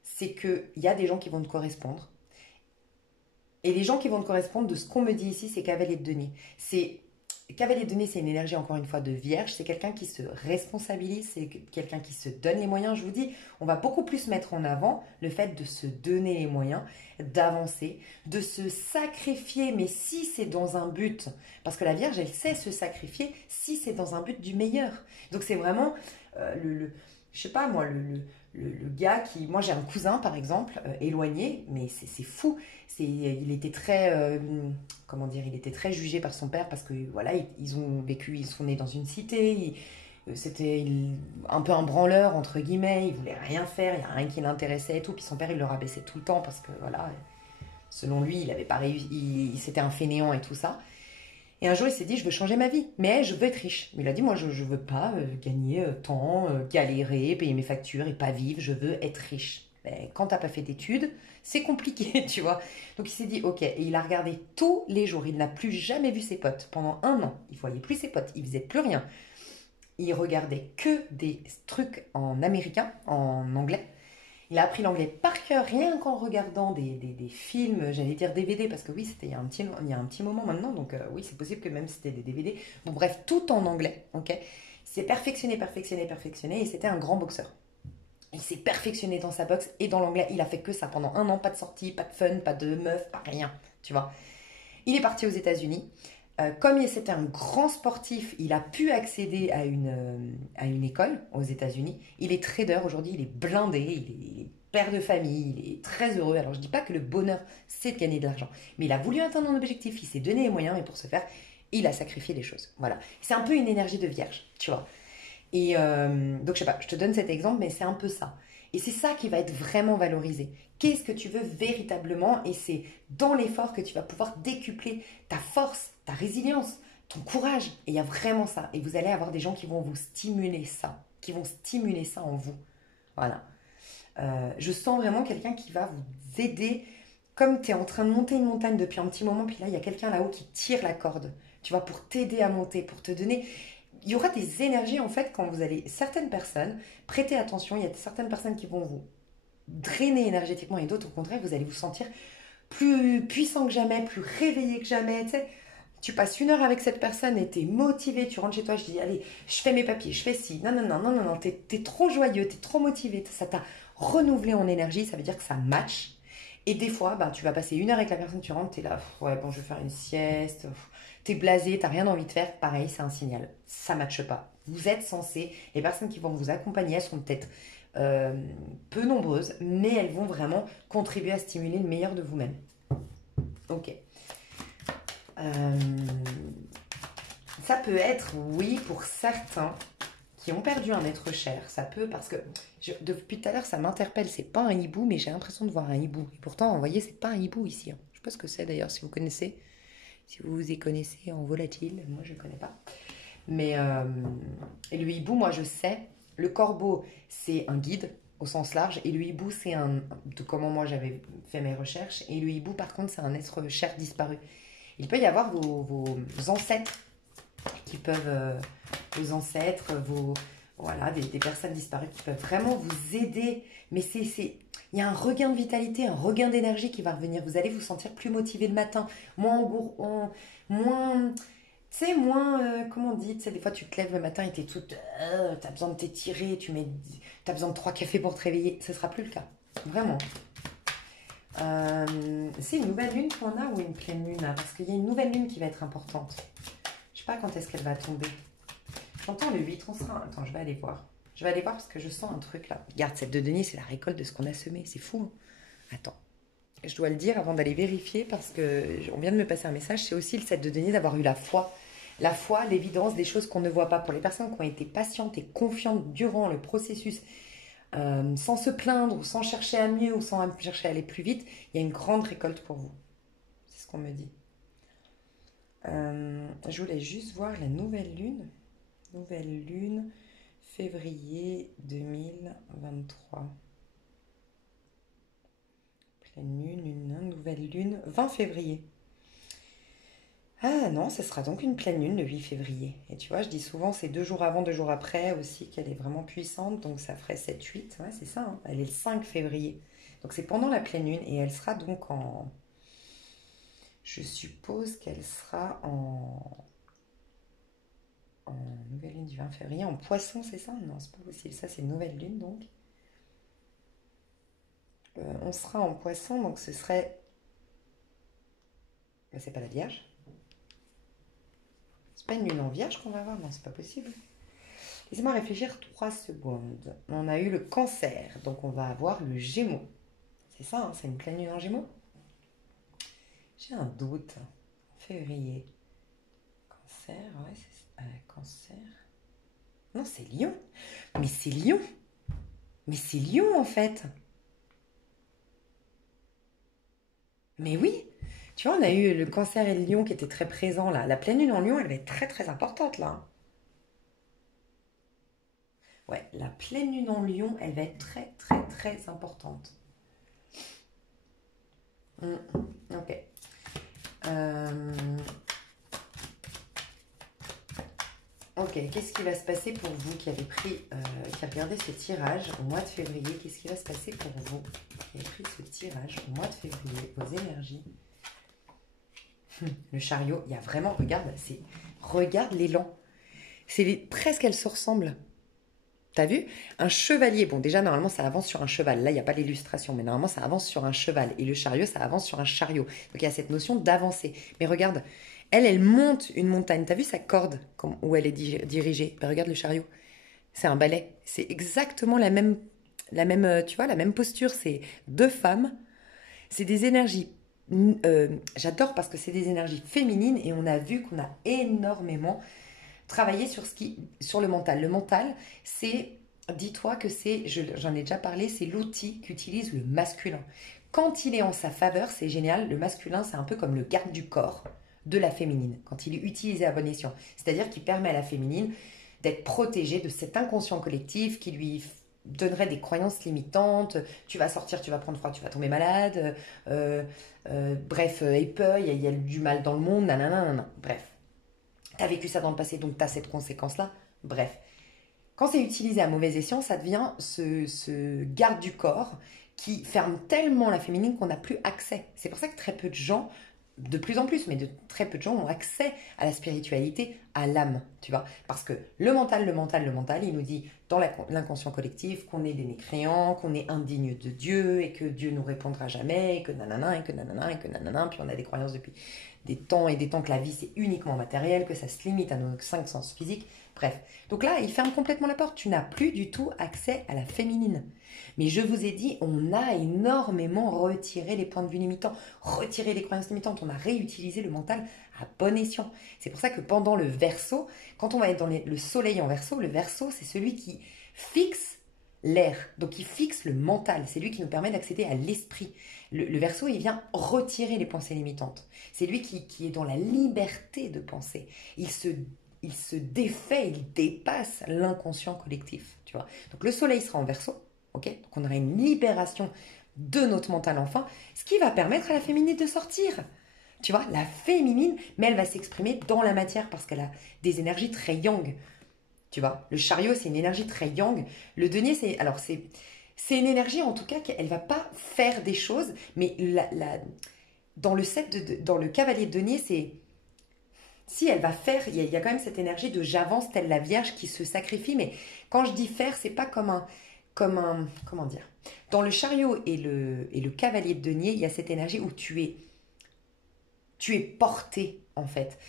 C'est qu'il y a des gens qui vont te correspondre. Et les gens qui vont te correspondre, de ce qu'on me dit ici, c'est cavalier de denier. Cavalier de denier, c'est une énergie, encore une fois, de vierge. C'est quelqu'un qui se responsabilise, c'est quelqu'un qui se donne les moyens. Je vous dis, on va beaucoup plus mettre en avant le fait de se donner les moyens, d'avancer, de se sacrifier, mais si c'est dans un but, parce que la vierge, elle sait se sacrifier si c'est dans un but du meilleur. Donc c'est vraiment je sais pas moi, le gars qui... Moi j'ai un cousin par exemple, éloigné, mais c'est fou. Il était très... comment dire, il était très jugé par son père parce que voilà, ils sont nés dans une cité, c'était un peu un branleur entre guillemets, il voulait rien faire, il n'y a rien qui l'intéressait et tout, puis son père il le rabaissait tout le temps parce que voilà, selon lui il avait pas réussi, c'était un fainéant et tout ça. Et un jour il s'est dit je veux changer ma vie, mais je veux être riche. Mais il a dit moi je veux pas gagner tant, galérer, payer mes factures et pas vivre, je veux être riche. Ben, quand t'as pas fait d'études, c'est compliqué, tu vois. Donc il s'est dit ok, et il a regardé tous les jours, il n'a plus jamais vu ses potes pendant 1 an. Il voyait plus ses potes, il faisait plus rien. il regardait que des trucs en américain, en anglais. Il a appris l'anglais par cœur, rien qu'en regardant des films, j'allais dire DVD, parce que oui, c'était il y a un petit moment maintenant, donc oui, c'est possible que même c'était des DVD. Bon, bref, tout en anglais, ok. Il s'est perfectionné, perfectionné, perfectionné, et c'était un grand boxeur. Il s'est perfectionné dans sa boxe et dans l'anglais. Il a fait que ça pendant un an, pas de sortie, pas de fun, pas de meuf, pas rien, tu vois. Il est parti aux États-Unis. Comme c'était un grand sportif, il a pu accéder à une école aux États-Unis. Il est trader aujourd'hui, il est blindé, il est père de famille, il est très heureux. Alors je dis pas que le bonheur c'est de gagner de l'argent, mais il a voulu atteindre un objectif, il s'est donné les moyens, mais pour ce faire, il a sacrifié les choses. Voilà. C'est un peu une énergie de vierge, tu vois. Et donc, je sais pas, je te donne cet exemple, mais c'est un peu ça. Et c'est ça qui va être vraiment valorisé. Qu'est-ce que tu veux véritablement? Et c'est dans l'effort que tu vas pouvoir décupler ta force, ta résilience, ton courage. Et il y a vraiment ça. Et vous allez avoir des gens qui vont vous stimuler ça, qui vont stimuler ça en vous. Voilà. Je sens vraiment quelqu'un qui va vous aider. Comme tu es en train de monter une montagne depuis un petit moment, puis là, il y a quelqu'un là-haut qui tire la corde. Tu vois, pour t'aider à monter, pour te donner il y aura des énergies en fait quand vous allez, certaines personnes, prêtez attention, il y a certaines personnes qui vont vous drainer énergétiquement et d'autres au contraire, vous allez vous sentir plus puissant que jamais, plus réveillé que jamais, tu sais. Tu passes une heure avec cette personne et t'es motivé, tu rentres chez toi, je dis allez, je fais mes papiers, je fais ci, non, non, non, non, non, non, t'es trop joyeux, t'es trop motivé, ça t'a renouvelé en énergie, ça veut dire que ça match. Et des fois, ben, tu vas passer une heure avec la personne, tu rentres, t'es là, ouais, bon, je vais faire une sieste, t'es blasé, t'as rien envie de faire, pareil, c'est un signal. Ça ne matche pas. Vous êtes censé, les personnes qui vont vous accompagner, elles sont peut-être euh, peu nombreuses, mais elles vont vraiment contribuer à stimuler le meilleur de vous-même. Ok. Euh, Ça peut être, oui, pour certains qui ont perdu un être cher. Ça peut, parce que depuis tout à l'heure, ça m'interpelle. C'est pas un hibou, mais j'ai l'impression de voir un hibou. Et pourtant, vous voyez, c'est pas un hibou ici. Hein. Je sais pas ce que c'est d'ailleurs, si vous connaissez. Si vous vous y connaissez en volatile, moi je ne connais pas. Mais et le hibou, moi je sais. Le corbeau, c'est un guide au sens large. Et le hibou, c'est de comment moi j'avais fait mes recherches. Et le hibou, par contre, c'est un être cher disparu. Il peut y avoir vos ancêtres qui peuvent, vos ancêtres, voilà, des personnes disparues qui peuvent vraiment vous aider. Mais il y a un regain de vitalité, un regain d'énergie qui va revenir. Vous allez vous sentir plus motivé le matin, moins, tu sais, moins, comment on dit, tu sais, des fois tu te lèves le matin et t'es toute, t'as besoin de t'étirer, t'as besoin de 3 cafés pour te réveiller. Ce sera plus le cas, vraiment. C'est une nouvelle lune qu'on a ou une pleine lune, hein, parce qu'il y a une nouvelle lune qui va être importante. Je sais pas quand est-ce qu'elle va tomber. J'entends le 8, on sera... Attends, je vais aller voir. Je vais aller voir parce que je sens un truc là. Regarde, cette de denier, c'est la récolte de ce qu'on a semé. C'est fou. Hein. Attends. Je dois le dire avant d'aller vérifier parce que on vient de me passer un message. C'est aussi le 7 de denier d'avoir eu la foi. La foi, l'évidence des choses qu'on ne voit pas. Pour les personnes qui ont été patientes et confiantes durant le processus, sans se plaindre ou sans chercher à mieux ou sans chercher à aller plus vite, il y a une grande récolte pour vous. C'est ce qu'on me dit. Je voulais juste voir la nouvelle lune. Nouvelle lune, février 2023. Pleine lune, une nouvelle lune, 20 février. Ah non, ce sera donc une pleine lune le 8 février. Et tu vois, je dis souvent c'est 2 jours avant, 2 jours après aussi qu'elle est vraiment puissante. Donc ça ferait 7-8. Ouais, c'est ça. Hein. Elle est le 5 février. Donc c'est pendant la pleine lune. Et elle sera donc en... Je suppose qu'elle sera en nouvelle lune du 20 février. En poisson, c'est ça? Non, c'est pas possible. Ça, c'est une nouvelle lune donc. On sera en poisson, donc ce serait... Ben, c'est pas la Vierge. C'est pas une lune en Vierge qu'on va avoir, non, c'est pas possible. Laissez-moi réfléchir 3 secondes. On a eu le Cancer, donc on va avoir le Gémeaux. C'est ça, hein, c'est une pleine lune en Gémeaux. J'ai un doute. Février. Cancer, ouais, c'est Cancer. Non, c'est Lion. Mais c'est Lion. Mais c'est Lion en fait. Mais oui, tu vois, on a eu le Cancer et le Lion qui étaient très présents là. La pleine lune en Lion, elle va être très très importante là. Ouais, la pleine lune en Lion, elle va être très très très importante. Ok. Ok. qu'est-ce qui va se passer pour vous qui avez pris, qui a regardé ce tirage au mois de février? Qu'est-ce qui va se passer pour vous qui avez pris ce tirage au mois de février? Vos énergies. Le chariot, il y a vraiment, regarde l'élan. Presque elles se ressemblent. T'as vu? Un chevalier, bon déjà normalement ça avance sur un cheval, là il n'y a pas l'illustration, mais normalement ça avance sur un cheval, et le chariot ça avance sur un chariot. Donc il y a cette notion d'avancer. Mais regarde, elle monte une montagne, t'as vu sa corde où elle est dirigée? Ben, regarde le chariot, c'est un balai, c'est exactement tu vois, la même posture, c'est deux femmes, c'est des énergies, j'adore parce que c'est des énergies féminines, et on a vu qu'on a énormément travailler sur le mental. Le mental, dis-toi que j'en ai déjà parlé, c'est l'outil qu'utilise le masculin. Quand il est en sa faveur, c'est génial. Le masculin, c'est un peu comme le garde du corps de la féminine, quand il est utilisé à bon escient. C'est-à-dire qu'il permet à la féminine d'être protégée de cet inconscient collectif qui lui donnerait des croyances limitantes. Tu vas sortir, tu vas prendre froid, tu vas tomber malade. Bref, il y a du mal dans le monde, nanana. Bref. Tu as vécu ça dans le passé, donc tu as cette conséquence-là. Bref. Quand c'est utilisé à mauvais escient, ça devient ce garde du corps qui ferme tellement la féminine qu'on n'a plus accès. C'est pour ça que très peu de gens, de plus en plus, mais très peu de gens ont accès à la spiritualité, à l'âme, tu vois. Parce que le mental, il nous dit dans l'inconscient collectif qu'on est des mécréants, qu'on est indignes de Dieu et que Dieu nous répondra jamais, et que nanana, et que nanana, et que nanana. Puis on a des croyances depuis des temps et des temps que la vie c'est uniquement matériel, que ça se limite à nos 5 sens physiques. Bref. Donc là, il ferme complètement la porte. Tu n'as plus du tout accès à la féminine. Mais je vous ai dit, on a énormément retiré les points de vue limitants, retiré les croyances limitantes. On a réutilisé le mental à bon escient. C'est pour ça que pendant le Verseau, quand on va être dans le soleil en Verseau, le Verseau, c'est celui qui fixe l'air. Donc il fixe le mental. C'est lui qui nous permet d'accéder à l'esprit. Le Verseau, il vient retirer les pensées limitantes. C'est lui qui est dans la liberté de penser. Il se défait, il dépasse l'inconscient collectif, tu vois. Donc le soleil sera en Verseau, ok. Donc on aura une libération de notre mental enfin, ce qui va permettre à la féminine de sortir. Tu vois, la féminine, mais elle va s'exprimer dans la matière parce qu'elle a des énergies très yang. Tu vois, le chariot, c'est une énergie très yang. Le denier, c'est une énergie en tout cas qu'elle va pas faire des choses, mais dans le cavalier de denier, c'est si elle va faire, il y a quand même cette énergie de j'avance telle la Vierge qui se sacrifie, mais quand je dis faire, c'est pas comme un, comment dire, dans le chariot et le cavalier de denier, il y a cette énergie où tu es porté en fait.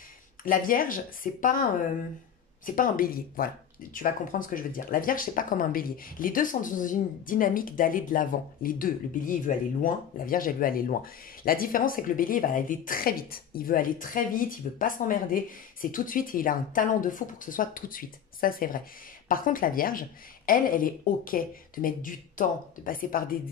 La Vierge, c'est pas un bélier, voilà. Tu vas comprendre ce que je veux dire. La Vierge, c'est pas comme un bélier. Les deux sont dans une dynamique d'aller de l'avant. Les deux. Le bélier, il veut aller loin. La Vierge, elle veut aller loin. La différence, c'est que le bélier, il va aller très vite. Il veut aller très vite. Il veut pas s'emmerder. C'est tout de suite et il a un talent de fou pour que ce soit tout de suite. Ça, c'est vrai. Par contre, la Vierge, elle est OK de mettre du temps, de passer par des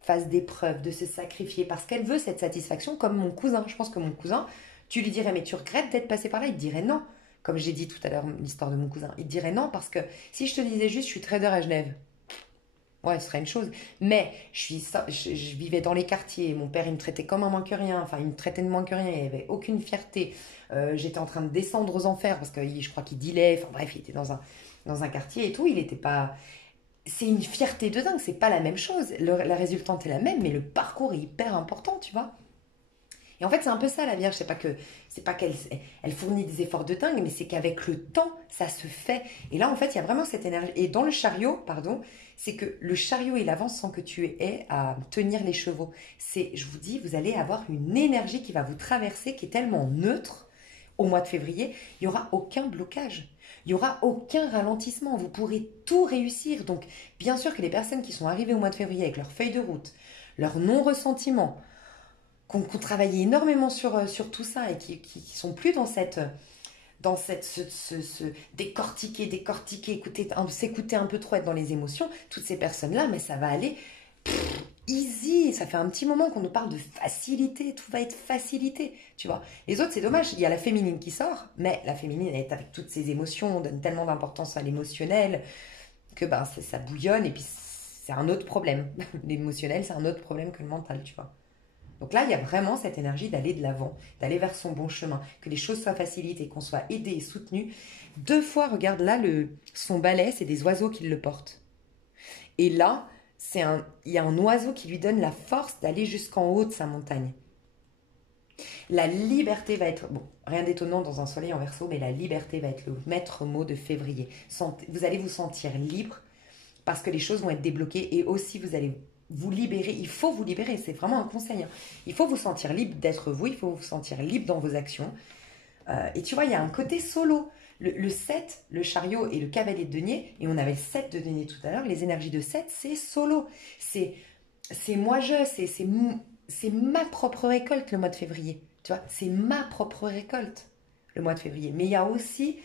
phases d'épreuve, de se sacrifier parce qu'elle veut cette satisfaction comme mon cousin. Je pense que mon cousin, tu lui dirais, mais tu regrettes d'être passé par là? Il te dirait non. Comme j'ai dit tout à l'heure, l'histoire de mon cousin. Il dirait non parce que si je te disais juste, je suis trader à Genève, ouais, ce serait une chose. Mais je vivais dans les quartiers, mon père, il me traitait comme un moins que rien, enfin, il me traitait de moins que rien, il n'y avait aucune fierté. J'étais en train de descendre aux enfers parce que je crois qu'il dealait, enfin bref, il était dans un quartier et tout, il n'était pas... C'est une fierté de dingue, c'est pas la même chose. La résultante est la même, mais le parcours est hyper important, tu vois. Et en fait, c'est un peu ça la Vierge, c'est pas qu'elle fournit des efforts de dingue, mais c'est qu'avec le temps, ça se fait. Et là, en fait, il y a vraiment cette énergie. Et dans le chariot, pardon, c'est que le chariot, il avance sans que tu aies à tenir les chevaux. Je vous dis, vous allez avoir une énergie qui va vous traverser, qui est tellement neutre au mois de février, il n'y aura aucun blocage. Il n'y aura aucun ralentissement. Vous pourrez tout réussir. Donc, bien sûr que les personnes qui sont arrivées au mois de février avec leur feuille de route, leur non-ressentiment, qu'on travaillé énormément sur tout ça et qui sont plus dans décortiquer, s'écouter un peu trop, être dans les émotions, toutes ces personnes-là, mais ça va aller easy. Ça fait un petit moment qu'on nous parle de facilité, tout va être facilité, tu vois. Les autres, c'est dommage, il y a la féminine qui sort, mais la féminine, elle est avec toutes ses émotions, on donne tellement d'importance à l'émotionnel que ça bouillonne et puis c'est un autre problème. L'émotionnel, c'est un autre problème que le mental, tu vois. Donc là, il y a vraiment cette énergie d'aller de l'avant, d'aller vers son bon chemin, que les choses soient facilitées, qu'on soit aidé et soutenu. 2 fois, regarde là, son balai, c'est des oiseaux qui le portent. Et là, il y a un oiseau qui lui donne la force d'aller jusqu'en haut de sa montagne. La liberté va être, bon, rien d'étonnant dans un soleil en Verseau, mais la liberté va être le maître mot de février. Vous allez vous sentir libre parce que les choses vont être débloquées et aussi vous allez vous libérer. Il faut vous libérer, c'est vraiment un conseil, hein. Il faut vous sentir libre d'être vous, il faut vous sentir libre dans vos actions. Et tu vois, il y a un côté solo. Le 7, le chariot et le cavalier de denier, et on avait le 7 de denier tout à l'heure, les énergies de 7, c'est solo. C'est moi-je, c'est ma propre récolte le mois de février. Tu vois, c'est ma propre récolte le mois de février. Mais il y a aussi,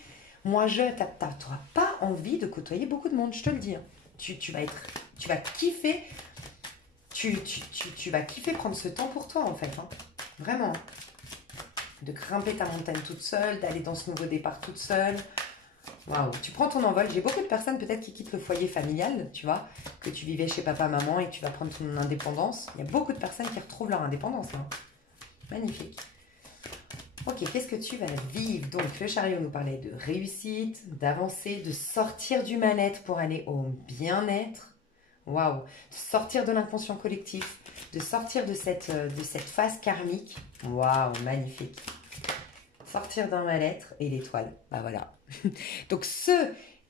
moi-je, tu n'auras pas envie de côtoyer beaucoup de monde, je te le dis, hein. Tu vas kiffer, tu vas kiffer prendre ce temps pour toi en fait, hein. Vraiment. De grimper ta montagne toute seule, d'aller dans ce nouveau départ toute seule. Waouh, tu prends ton envol. J'ai beaucoup de personnes peut-être qui quittent le foyer familial, tu vois, que tu vivais chez papa, maman et tu vas prendre ton indépendance. Il y a beaucoup de personnes qui retrouvent leur indépendance là. Magnifique. Ok, qu'est-ce que tu vas vivre? Donc, le chariot nous parlait de réussite, d'avancer, de sortir du mal-être pour aller au bien-être. Waouh, de sortir de l'inconscient collectif, de sortir de cette phase karmique. Waouh, magnifique. Sortir d'un mal-être et l'étoile. Bah voilà. Donc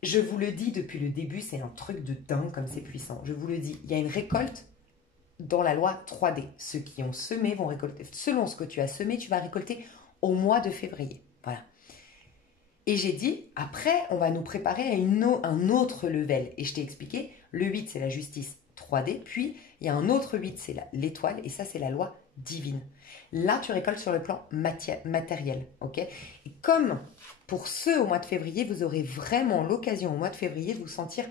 je vous le dis depuis le début, c'est un truc de dingue comme c'est puissant. Je vous le dis, il y a une récolte dans la loi 3D. Ceux qui ont semé vont récolter. Selon ce que tu as semé, tu vas récolter au mois de février. Voilà. Et j'ai dit, après, on va nous préparer à un autre level. Et je t'ai expliqué, le 8, c'est la justice 3D. Puis, il y a un autre 8, c'est l'étoile. Et ça, c'est la loi divine. Là, tu récoltes sur le plan matériel. Ok. Et comme pour ceux au mois de février, vous aurez vraiment l'occasion au mois de février de vous sentir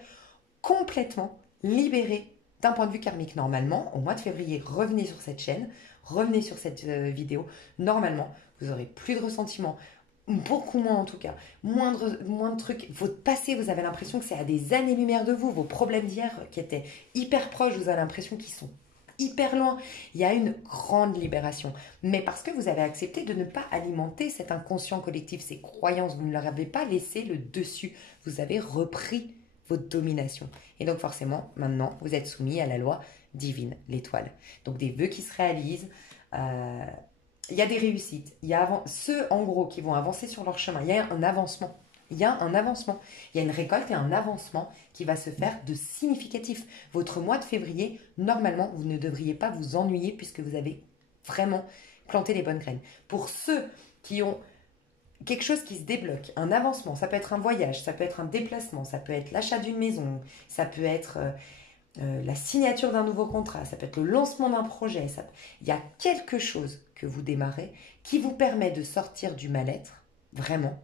complètement libéré d'un point de vue karmique. Normalement, au mois de février, revenez sur cette chaîne, revenez sur cette vidéo. Normalement, vous aurez plus de ressentiment. Beaucoup moins en tout cas, moins de trucs. Votre passé, vous avez l'impression que c'est à des années-lumière de vous. Vos problèmes d'hier qui étaient hyper proches, vous avez l'impression qu'ils sont hyper loin. Il y a une grande libération. Mais parce que vous avez accepté de ne pas alimenter cet inconscient collectif, ces croyances, vous ne leur avez pas laissé le dessus. Vous avez repris votre domination. Et donc forcément, maintenant, vous êtes soumis à la loi divine, l'étoile. Donc des vœux qui se réalisent. Il y a des réussites. Il y a ceux, en gros, qui vont avancer sur leur chemin. Il y a un avancement. Il y a un avancement. Il y a une récolte et un avancement qui va se faire de significatif. Votre mois de février, normalement, vous ne devriez pas vous ennuyer puisque vous avez vraiment planté les bonnes graines. Pour ceux qui ont quelque chose qui se débloque, un avancement, ça peut être un voyage, ça peut être un déplacement, ça peut être l'achat d'une maison, ça peut être la signature d'un nouveau contrat, ça peut être le lancement d'un projet. Il y a quelque chose que vous démarrez qui vous permet de sortir du mal-être, vraiment,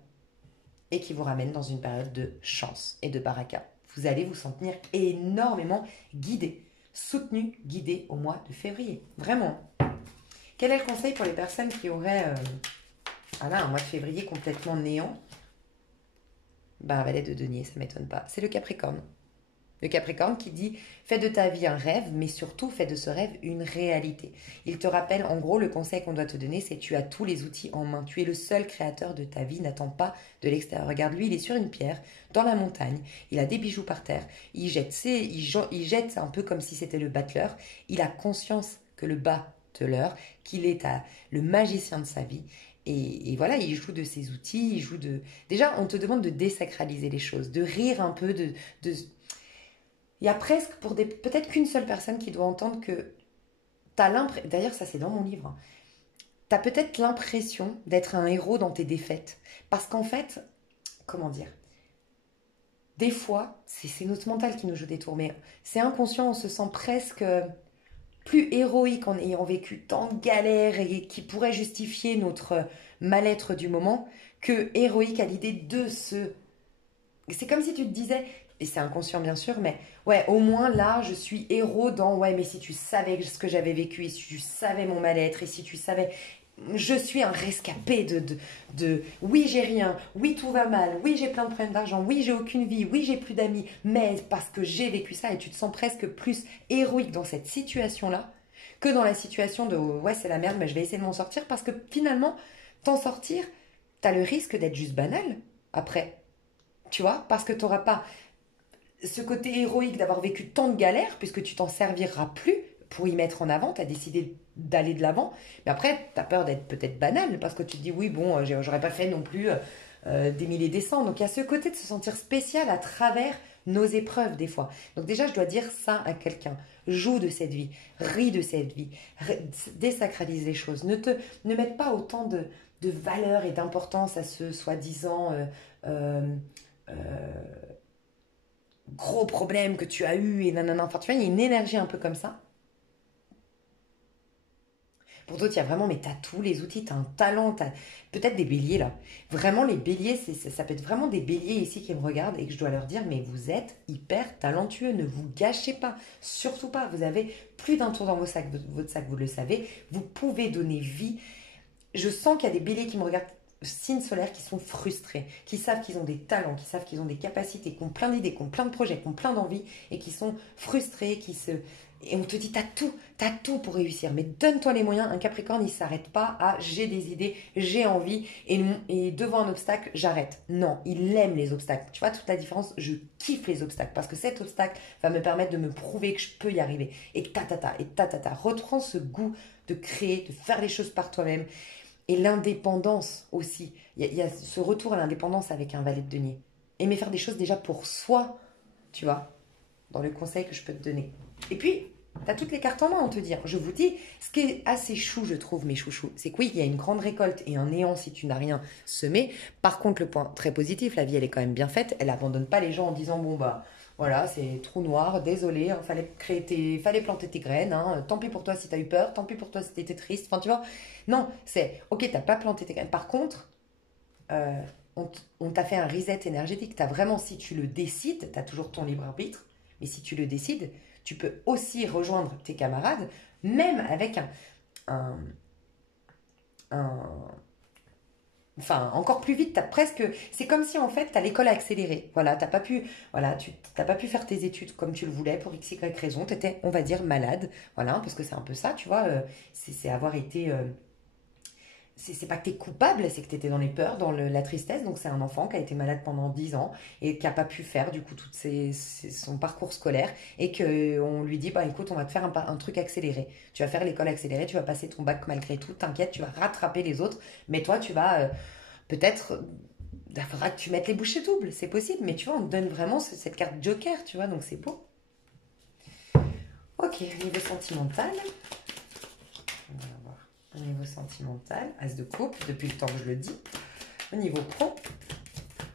et qui vous ramène dans une période de chance et de baraka. Vous allez vous sentir énormément guidé, soutenu, guidé au mois de février. Vraiment. Quel est le conseil pour les personnes qui auraient un mois de février complètement néant? Valet de denier, ça ne m'étonne pas. C'est le Capricorne. Le Capricorne qui dit « Fais de ta vie un rêve, mais surtout fais de ce rêve une réalité. » Il te rappelle, en gros, le conseil qu'on doit te donner, c'est « Tu as tous les outils en main. Tu es le seul créateur de ta vie. N'attends pas de l'extérieur. » Regarde, lui, il est sur une pierre, dans la montagne. Il a des bijoux par terre. Il jette un peu comme si c'était le battleur. Il a conscience que le battleur, qu'il est le magicien de sa vie. Et voilà, il joue de ses outils. Déjà, on te demande de désacraliser les choses, de rire un peu, Il y a presque, peut-être qu'une seule personne qui doit entendre que t'as l'impression, d'ailleurs ça c'est dans mon livre, hein, t'as peut-être l'impression d'être un héros dans tes défaites. Parce qu'en fait, comment dire, des fois, c'est notre mental qui nous joue des tours, mais c'est inconscient, on se sent presque plus héroïque en ayant vécu tant de galères et qui pourrait justifier notre mal-être du moment que héroïque à l'idée de se... C'est comme si tu te disais... Et c'est inconscient bien sûr, mais ouais, au moins là, je suis héros dans, ouais, mais si tu savais ce que j'avais vécu, et si tu savais mon mal-être, et si tu savais, je suis un rescapé oui, j'ai rien, oui, tout va mal, oui, j'ai plein de problèmes d'argent, oui, j'ai aucune vie, oui, j'ai plus d'amis, mais parce que j'ai vécu ça, et tu te sens presque plus héroïque dans cette situation-là, que dans la situation de ouais, c'est la merde, mais je vais essayer de m'en sortir parce que finalement, t'en sortir, t'as le risque d'être juste banal après. Tu vois, parce que t'auras pas ce côté héroïque d'avoir vécu tant de galères, puisque tu t'en serviras plus pour y mettre en avant, tu as décidé d'aller de l'avant, mais après, tu as peur d'être peut-être banal, parce que tu te dis, oui, bon, j'aurais pas fait non plus des milliers des cents. Donc il y a ce côté de se sentir spécial à travers nos épreuves des fois. Donc déjà, je dois dire ça à quelqu'un. Joue de cette vie, ris de cette vie, désacralise les choses. Ne mette pas autant de valeur et d'importance à ce soi-disant euh, euh, gros problème que tu as eu et nanana. Enfin, tu vois, il y a une énergie un peu comme ça. Pour d'autres, il y a vraiment, mais t'as tous les outils, t'as un talent, t'as peut-être des béliers là. Vraiment, les béliers, ça peut être vraiment des béliers ici qui me regardent et que je dois leur dire, mais vous êtes hyper talentueux, ne vous gâchez pas, surtout pas. Vous avez plus d'un tour dans votre sac, vous le savez. Vous pouvez donner vie. Je sens qu'il y a des béliers qui me regardent, signes solaires, qui sont frustrés, qui savent qu'ils ont des talents, qui savent qu'ils ont des capacités, qui ont plein d'idées, qui ont plein de projets, qui ont plein d'envies et qui sont frustrés, et on te dit, t'as tout pour réussir, mais donne-toi les moyens. Un Capricorne, il s'arrête pas à j'ai des idées, j'ai envie, et devant un obstacle, j'arrête. Non, il aime les obstacles. Tu vois toute la différence? Je kiffe les obstacles parce que cet obstacle va me permettre de me prouver que je peux y arriver. Et ta. Reprends ce goût de créer, de faire les choses par toi-même. Et l'indépendance aussi. Il y a ce retour à l'indépendance avec un valet de denier. Aimer faire des choses déjà pour soi, tu vois, dans le conseil que je peux te donner. Et puis, tu as toutes les cartes en main, on te dire. Je vous dis, ce qui est assez chou, je trouve, mes chouchous, c'est que oui, il y a une grande récolte et un néant si tu n'as rien semé. Par contre, le point très positif, la vie, elle est quand même bien faite. Elle abandonne pas les gens en disant, bon, bah, voilà, c'est trou noir, désolé, hein, fallait planter tes graines, hein, tant pis pour toi si tu as eu peur, tant pis pour toi si tu étais triste. Enfin, tu vois, non, c'est, ok, t'as pas planté tes graines. Par contre, euh, on t'a fait un reset énergétique. T'as vraiment, si tu le décides, tu as toujours ton libre arbitre, mais si tu le décides, tu peux aussi rejoindre tes camarades, même avec un, un- enfin, encore plus vite, t'as presque. C'est comme si en fait, t'as l'école accélérée. Voilà, tu t'as pas pu faire tes études comme tu le voulais pour x, y raison. T'étais, on va dire, malade. Voilà, parce que c'est un peu ça, tu vois. C'est avoir été. C'est pas que tu es coupable, c'est que tu étais dans les peurs, dans la tristesse. Donc, c'est un enfant qui a été malade pendant 10 ans et qui n'a pas pu faire, du coup, son parcours scolaire. Et qu'on lui dit, bah écoute, on va te faire un truc accéléré. Tu vas faire l'école accélérée, tu vas passer ton bac malgré tout. T'inquiète, tu vas rattraper les autres. Mais toi, tu vas peut-être. Il faudra que tu mettes les bouchées doubles, c'est possible. Mais tu vois, on te donne vraiment cette carte joker, tu vois, donc c'est beau. Ok, niveau sentimental. On va voir. Au niveau sentimental, as de coupe, depuis le temps que je le dis. Au niveau pro,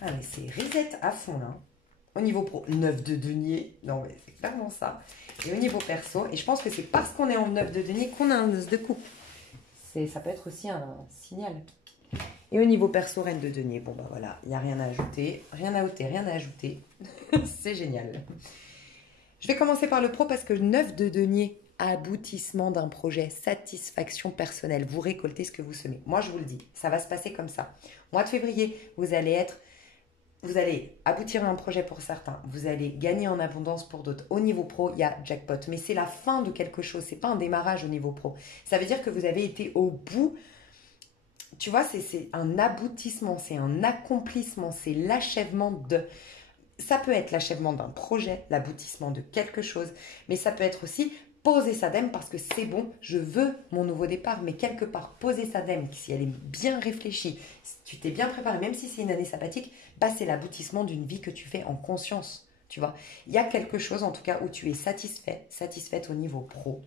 ah mais c'est reset à fond là. Au niveau pro, 9 de denier, non mais c'est clairement ça. Et au niveau perso, et je pense que c'est parce qu'on est en 9 de denier qu'on a un as de coupe. Ça peut être aussi un signal. Et au niveau perso, reine de denier, bon bah voilà, il n'y a rien à ajouter, rien à ôter, rien à ajouter. C'est génial. Je vais commencer par le pro parce que 9 de denier, aboutissement d'un projet, satisfaction personnelle. Vous récoltez ce que vous semez. Moi, je vous le dis, ça va se passer comme ça. Mois de février, vous allez aboutir à un projet pour certains. Vous allez gagner en abondance pour d'autres. Au niveau pro, il y a jackpot. Mais c'est la fin de quelque chose. C'est pas un démarrage au niveau pro. Ça veut dire que vous avez été au bout. Tu vois, c'est un aboutissement, c'est un accomplissement, c'est l'achèvement de. Ça peut être l'achèvement d'un projet, l'aboutissement de quelque chose, mais ça peut être aussi poser sa dème parce que c'est bon, je veux mon nouveau départ, mais quelque part, poser sa dème, si elle est bien réfléchie, si tu t'es bien préparé, même si c'est une année sabbatique, bah c'est l'aboutissement d'une vie que tu fais en conscience, tu vois. Il y a quelque chose, en tout cas, où tu es satisfaite au niveau pro.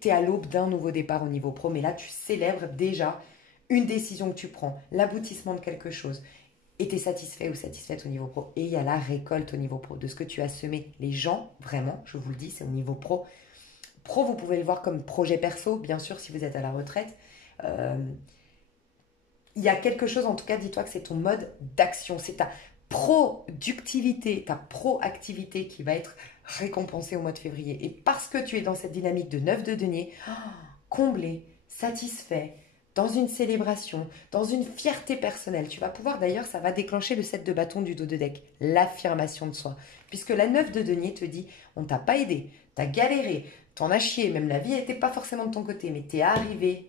T'es à l'aube d'un nouveau départ au niveau pro, mais là, tu célèbres déjà une décision que tu prends, l'aboutissement de quelque chose. Et tu es satisfait ou satisfaite au niveau pro. Et il y a la récolte au niveau pro de ce que tu as semé. Les gens, vraiment, je vous le dis, c'est au niveau pro. Pro, vous pouvez le voir comme projet perso, bien sûr, si vous êtes à la retraite. Euh, il y a quelque chose, en tout cas, dis-toi que c'est ton mode d'action. C'est ta productivité, ta proactivité qui va être récompensée au mois de février. Et parce que tu es dans cette dynamique de 9 de denier, comblé, satisfait, dans une célébration, dans une fierté personnelle. Tu vas pouvoir d'ailleurs, ça va déclencher le 7 de bâton du dos de deck, l'affirmation de soi. Puisque la 9 de denier te dit, on t'a pas aidé, t'as galéré, t'en as chié, même la vie n'était pas forcément de ton côté, mais t'es arrivé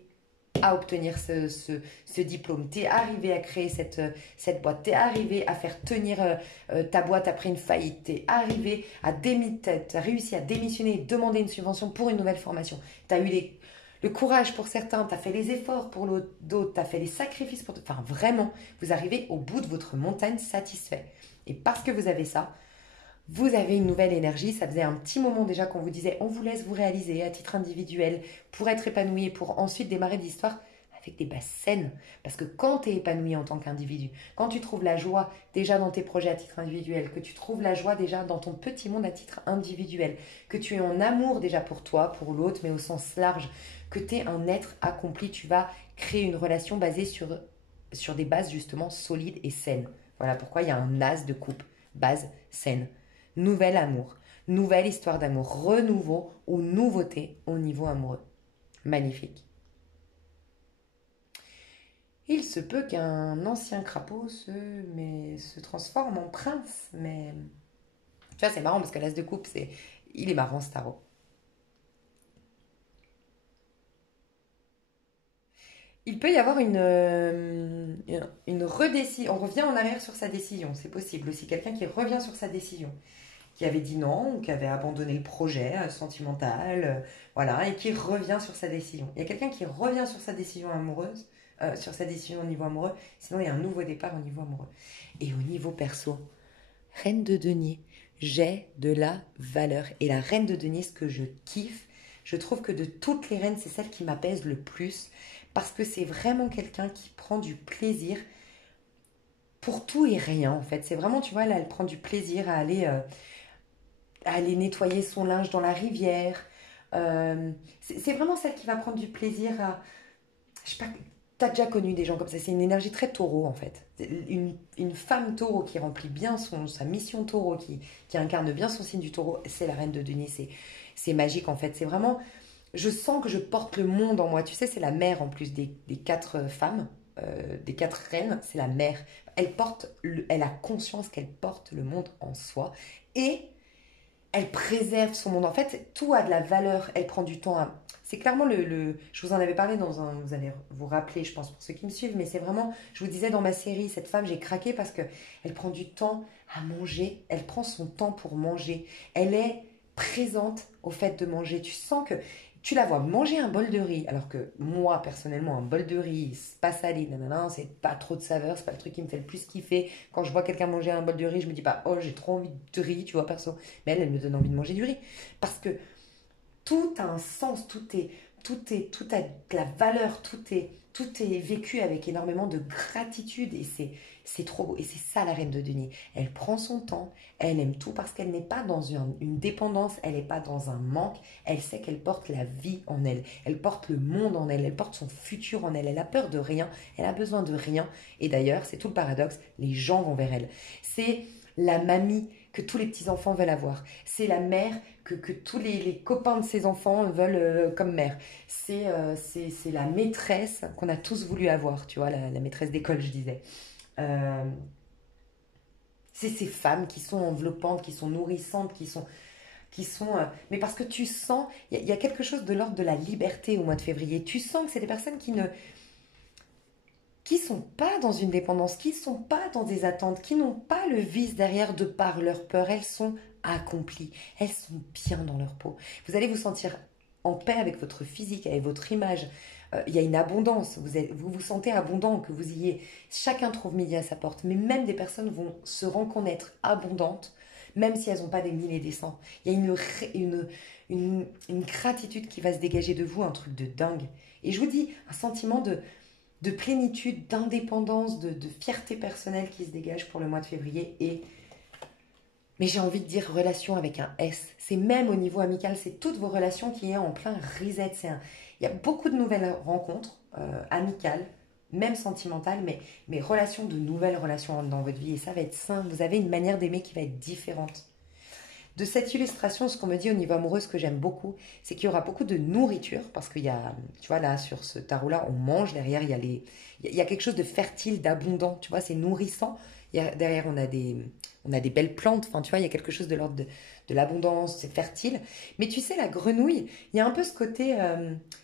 à obtenir ce diplôme, t'es arrivé à créer cette boîte, t'es arrivé à faire tenir ta boîte après une faillite, t'es arrivé à t'as réussi à démissionner et demander une subvention pour une nouvelle formation, t'as eu le courage pour certains, tu as fait les efforts pour d'autres, tu as fait les sacrifices pour d'autres. Enfin, vraiment, vous arrivez au bout de votre montagne satisfait. Et parce que vous avez ça, vous avez une nouvelle énergie. Ça faisait un petit moment déjà qu'on vous disait on vous laisse vous réaliser à titre individuel pour être épanoui et pour ensuite démarrer de l'histoire avec des bases saines. Parce que quand tu es épanoui en tant qu'individu, quand tu trouves la joie déjà dans tes projets à titre individuel, que tu trouves la joie déjà dans ton petit monde à titre individuel, que tu es en amour déjà pour toi, pour l'autre, mais au sens large, que tu es un être accompli, tu vas créer une relation basée sur des bases justement solides et saines. Voilà pourquoi il y a un as de coupe, base saine. Nouvel amour, nouvelle histoire d'amour, renouveau ou nouveauté au niveau amoureux. Magnifique. Il se peut qu'un ancien crapaud se transforme en prince, mais tu vois, c'est marrant parce que l'as de coupe, il est marrant ce tarot. Il peut y avoir une redécision. On revient en arrière sur sa décision. C'est possible aussi. Quelqu'un qui revient sur sa décision. Qui avait dit non ou qui avait abandonné le projet sentimental. Voilà. Et qui revient sur sa décision. Il y a quelqu'un qui revient sur sa décision amoureuse. Sur sa décision au niveau amoureux. Sinon, il y a un nouveau départ au niveau amoureux. Et au niveau perso. Reine de denier. J'ai de la valeur. Et la reine de denier, ce que je kiffe, je trouve que de toutes les reines, c'est celle qui m'apaise le plus. Parce que c'est vraiment quelqu'un qui prend du plaisir pour tout et rien, en fait. C'est vraiment, tu vois, là, elle prend du plaisir à aller nettoyer son linge dans la rivière. C'est vraiment celle qui va prendre du plaisir à... Je sais pas, t'as déjà connu des gens comme ça. C'est une énergie très taureau, en fait. Une femme taureau qui remplit bien sa mission taureau, qui incarne bien son signe du taureau, c'est la reine de denier. C'est magique, en fait. C'est vraiment... Je sens que je porte le monde en moi. Tu sais, c'est la mère en plus des quatre femmes, des quatre reines, c'est la mère. Elle a conscience qu'elle porte le monde en soi et elle préserve son monde. En fait, tout a de la valeur. Elle prend du temps à... C'est clairement je vous en avais parlé vous allez vous rappeler, je pense, pour ceux qui me suivent, mais c'est vraiment, je vous disais dans ma série, cette femme, j'ai craqué parce que elle prend du temps à manger. Elle prend son temps pour manger. Elle est présente au fait de manger. Tu sens que tu la vois manger un bol de riz, alors que moi, personnellement, un bol de riz, c'est pas salé, nanana, c'est pas trop de saveur, c'est pas le truc qui me fait le plus kiffer. Quand je vois quelqu'un manger un bol de riz, je me dis pas, oh, j'ai trop envie de riz, tu vois, perso. Mais elle me donne envie de manger du riz. Parce que tout a un sens, tout a de la valeur, tout est vécu avec énormément de gratitude et c'est trop beau. Et c'est ça la reine de denier. Elle prend son temps, elle aime tout parce qu'elle n'est pas dans une dépendance, elle n'est pas dans un manque. Elle sait qu'elle porte la vie en elle, elle porte le monde en elle, elle porte son futur en elle. Elle a peur de rien, elle a besoin de rien. Et d'ailleurs, c'est tout le paradoxe, les gens vont vers elle. C'est la mamie que tous les petits-enfants veulent avoir. C'est la mère que tous les copains de ses enfants veulent comme mère. C'est la maîtresse qu'on a tous voulu avoir, tu vois, la maîtresse d'école, je disais. Euh, c'est ces femmes qui sont enveloppantes, qui sont nourrissantes, mais parce que tu sens, il y a quelque chose de l'ordre de la liberté au mois de février. Tu sens que c'est des personnes qui sont pas dans une dépendance, qui sont pas dans des attentes, qui n'ont pas le vice derrière de par leur peur. Elles sont accomplies, elles sont bien dans leur peau. Vous allez vous sentir en paix avec votre physique, avec votre image. Il y a une abondance, vous vous sentez abondant, que vous ayez... Chacun trouve midi à sa porte, mais même des personnes vont se reconnaître abondantes, même si elles n'ont pas des mille et des cents. Il y a une gratitude qui va se dégager de vous, un truc de dingue. Et je vous dis, un sentiment de plénitude, d'indépendance, de fierté personnelle qui se dégage pour le mois de février. Mais j'ai envie de dire relation avec un S. C'est même au niveau amical, c'est toutes vos relations qui est en plein reset. Il y a beaucoup de nouvelles rencontres amicales, même sentimentales, mais relations, de nouvelles relations dans votre vie. Et ça va être sain. Vous avez une manière d'aimer qui va être différente. De cette illustration, ce qu'on me dit au niveau amoureux, ce que j'aime beaucoup, c'est qu'il y aura beaucoup de nourriture, parce qu'il y a, tu vois, là, sur ce tarot-là, on mange, derrière, il y a quelque chose de fertile, d'abondant, tu vois, c'est nourrissant. Derrière, on a des belles plantes, enfin, tu vois, il y a quelque chose de l'ordre de l'abondance, c'est fertile. Mais tu sais, la grenouille, il y a un peu ce côté,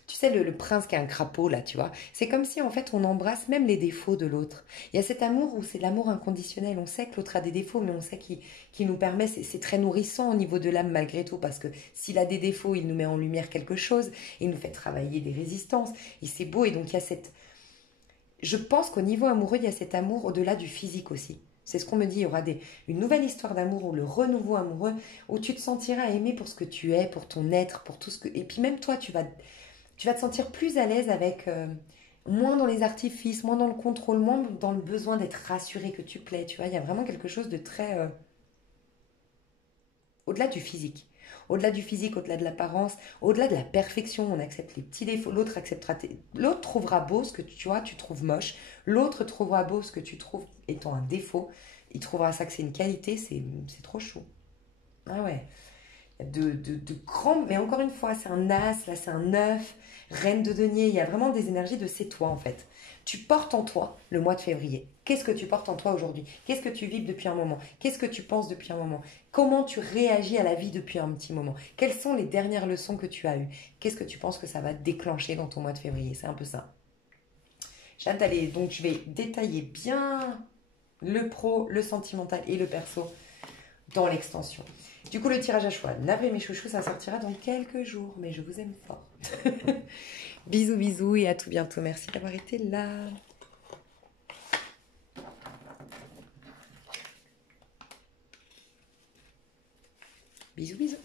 tu sais, le prince qui a un crapaud, là, tu vois. C'est comme si, en fait, on embrasse même les défauts de l'autre. Il y a cet amour où c'est l'amour inconditionnel. On sait que l'autre a des défauts, mais on sait qu'il nous permet, c'est très nourrissant au niveau de l'âme malgré tout, parce que s'il a des défauts, il nous met en lumière quelque chose, il nous fait travailler des résistances, et c'est beau, et donc il y a cette... Je pense qu'au niveau amoureux, il y a cet amour au-delà du physique aussi. C'est ce qu'on me dit, il y aura une nouvelle histoire d'amour ou le renouveau amoureux où tu te sentiras aimé pour ce que tu es, pour ton être, pour tout ce que... Et puis même toi, tu vas te sentir plus à l'aise avec... moins dans les artifices, moins dans le contrôle, moins dans le besoin d'être rassuré que tu plais. Tu vois, il y a vraiment quelque chose de très... au-delà du physique. Au-delà du physique, au-delà de l'apparence, au-delà de la perfection, on accepte les petits défauts. L'autre acceptera l'autre trouvera beau ce que tu vois, tu trouves moche. L'autre trouvera beau ce que tu trouves étant un défaut. Il trouvera ça que c'est une qualité, c'est trop chaud. Ah ouais. De grands... Mais encore une fois, c'est un as, là c'est un neuf, reine de denier. Il y a vraiment des énergies de c'est toi en fait. Tu portes en toi le mois de février. Qu'est-ce que tu portes en toi aujourd'hui? Qu'est-ce que tu vibres depuis un moment? Qu'est-ce que tu penses depuis un moment? Comment tu réagis à la vie depuis un petit moment? Quelles sont les dernières leçons que tu as eues? Qu'est-ce que tu penses que ça va déclencher dans ton mois de février? C'est un peu ça. J'ai hâte d'aller... Donc je vais détailler bien le pro, le sentimental et le perso dans l'extension. Du coup, le tirage à choix, navré mes chouchous, ça sortira dans quelques jours, mais je vous aime fort. Bisous, bisous et à tout bientôt. Merci d'avoir été là. Bisous, bisous.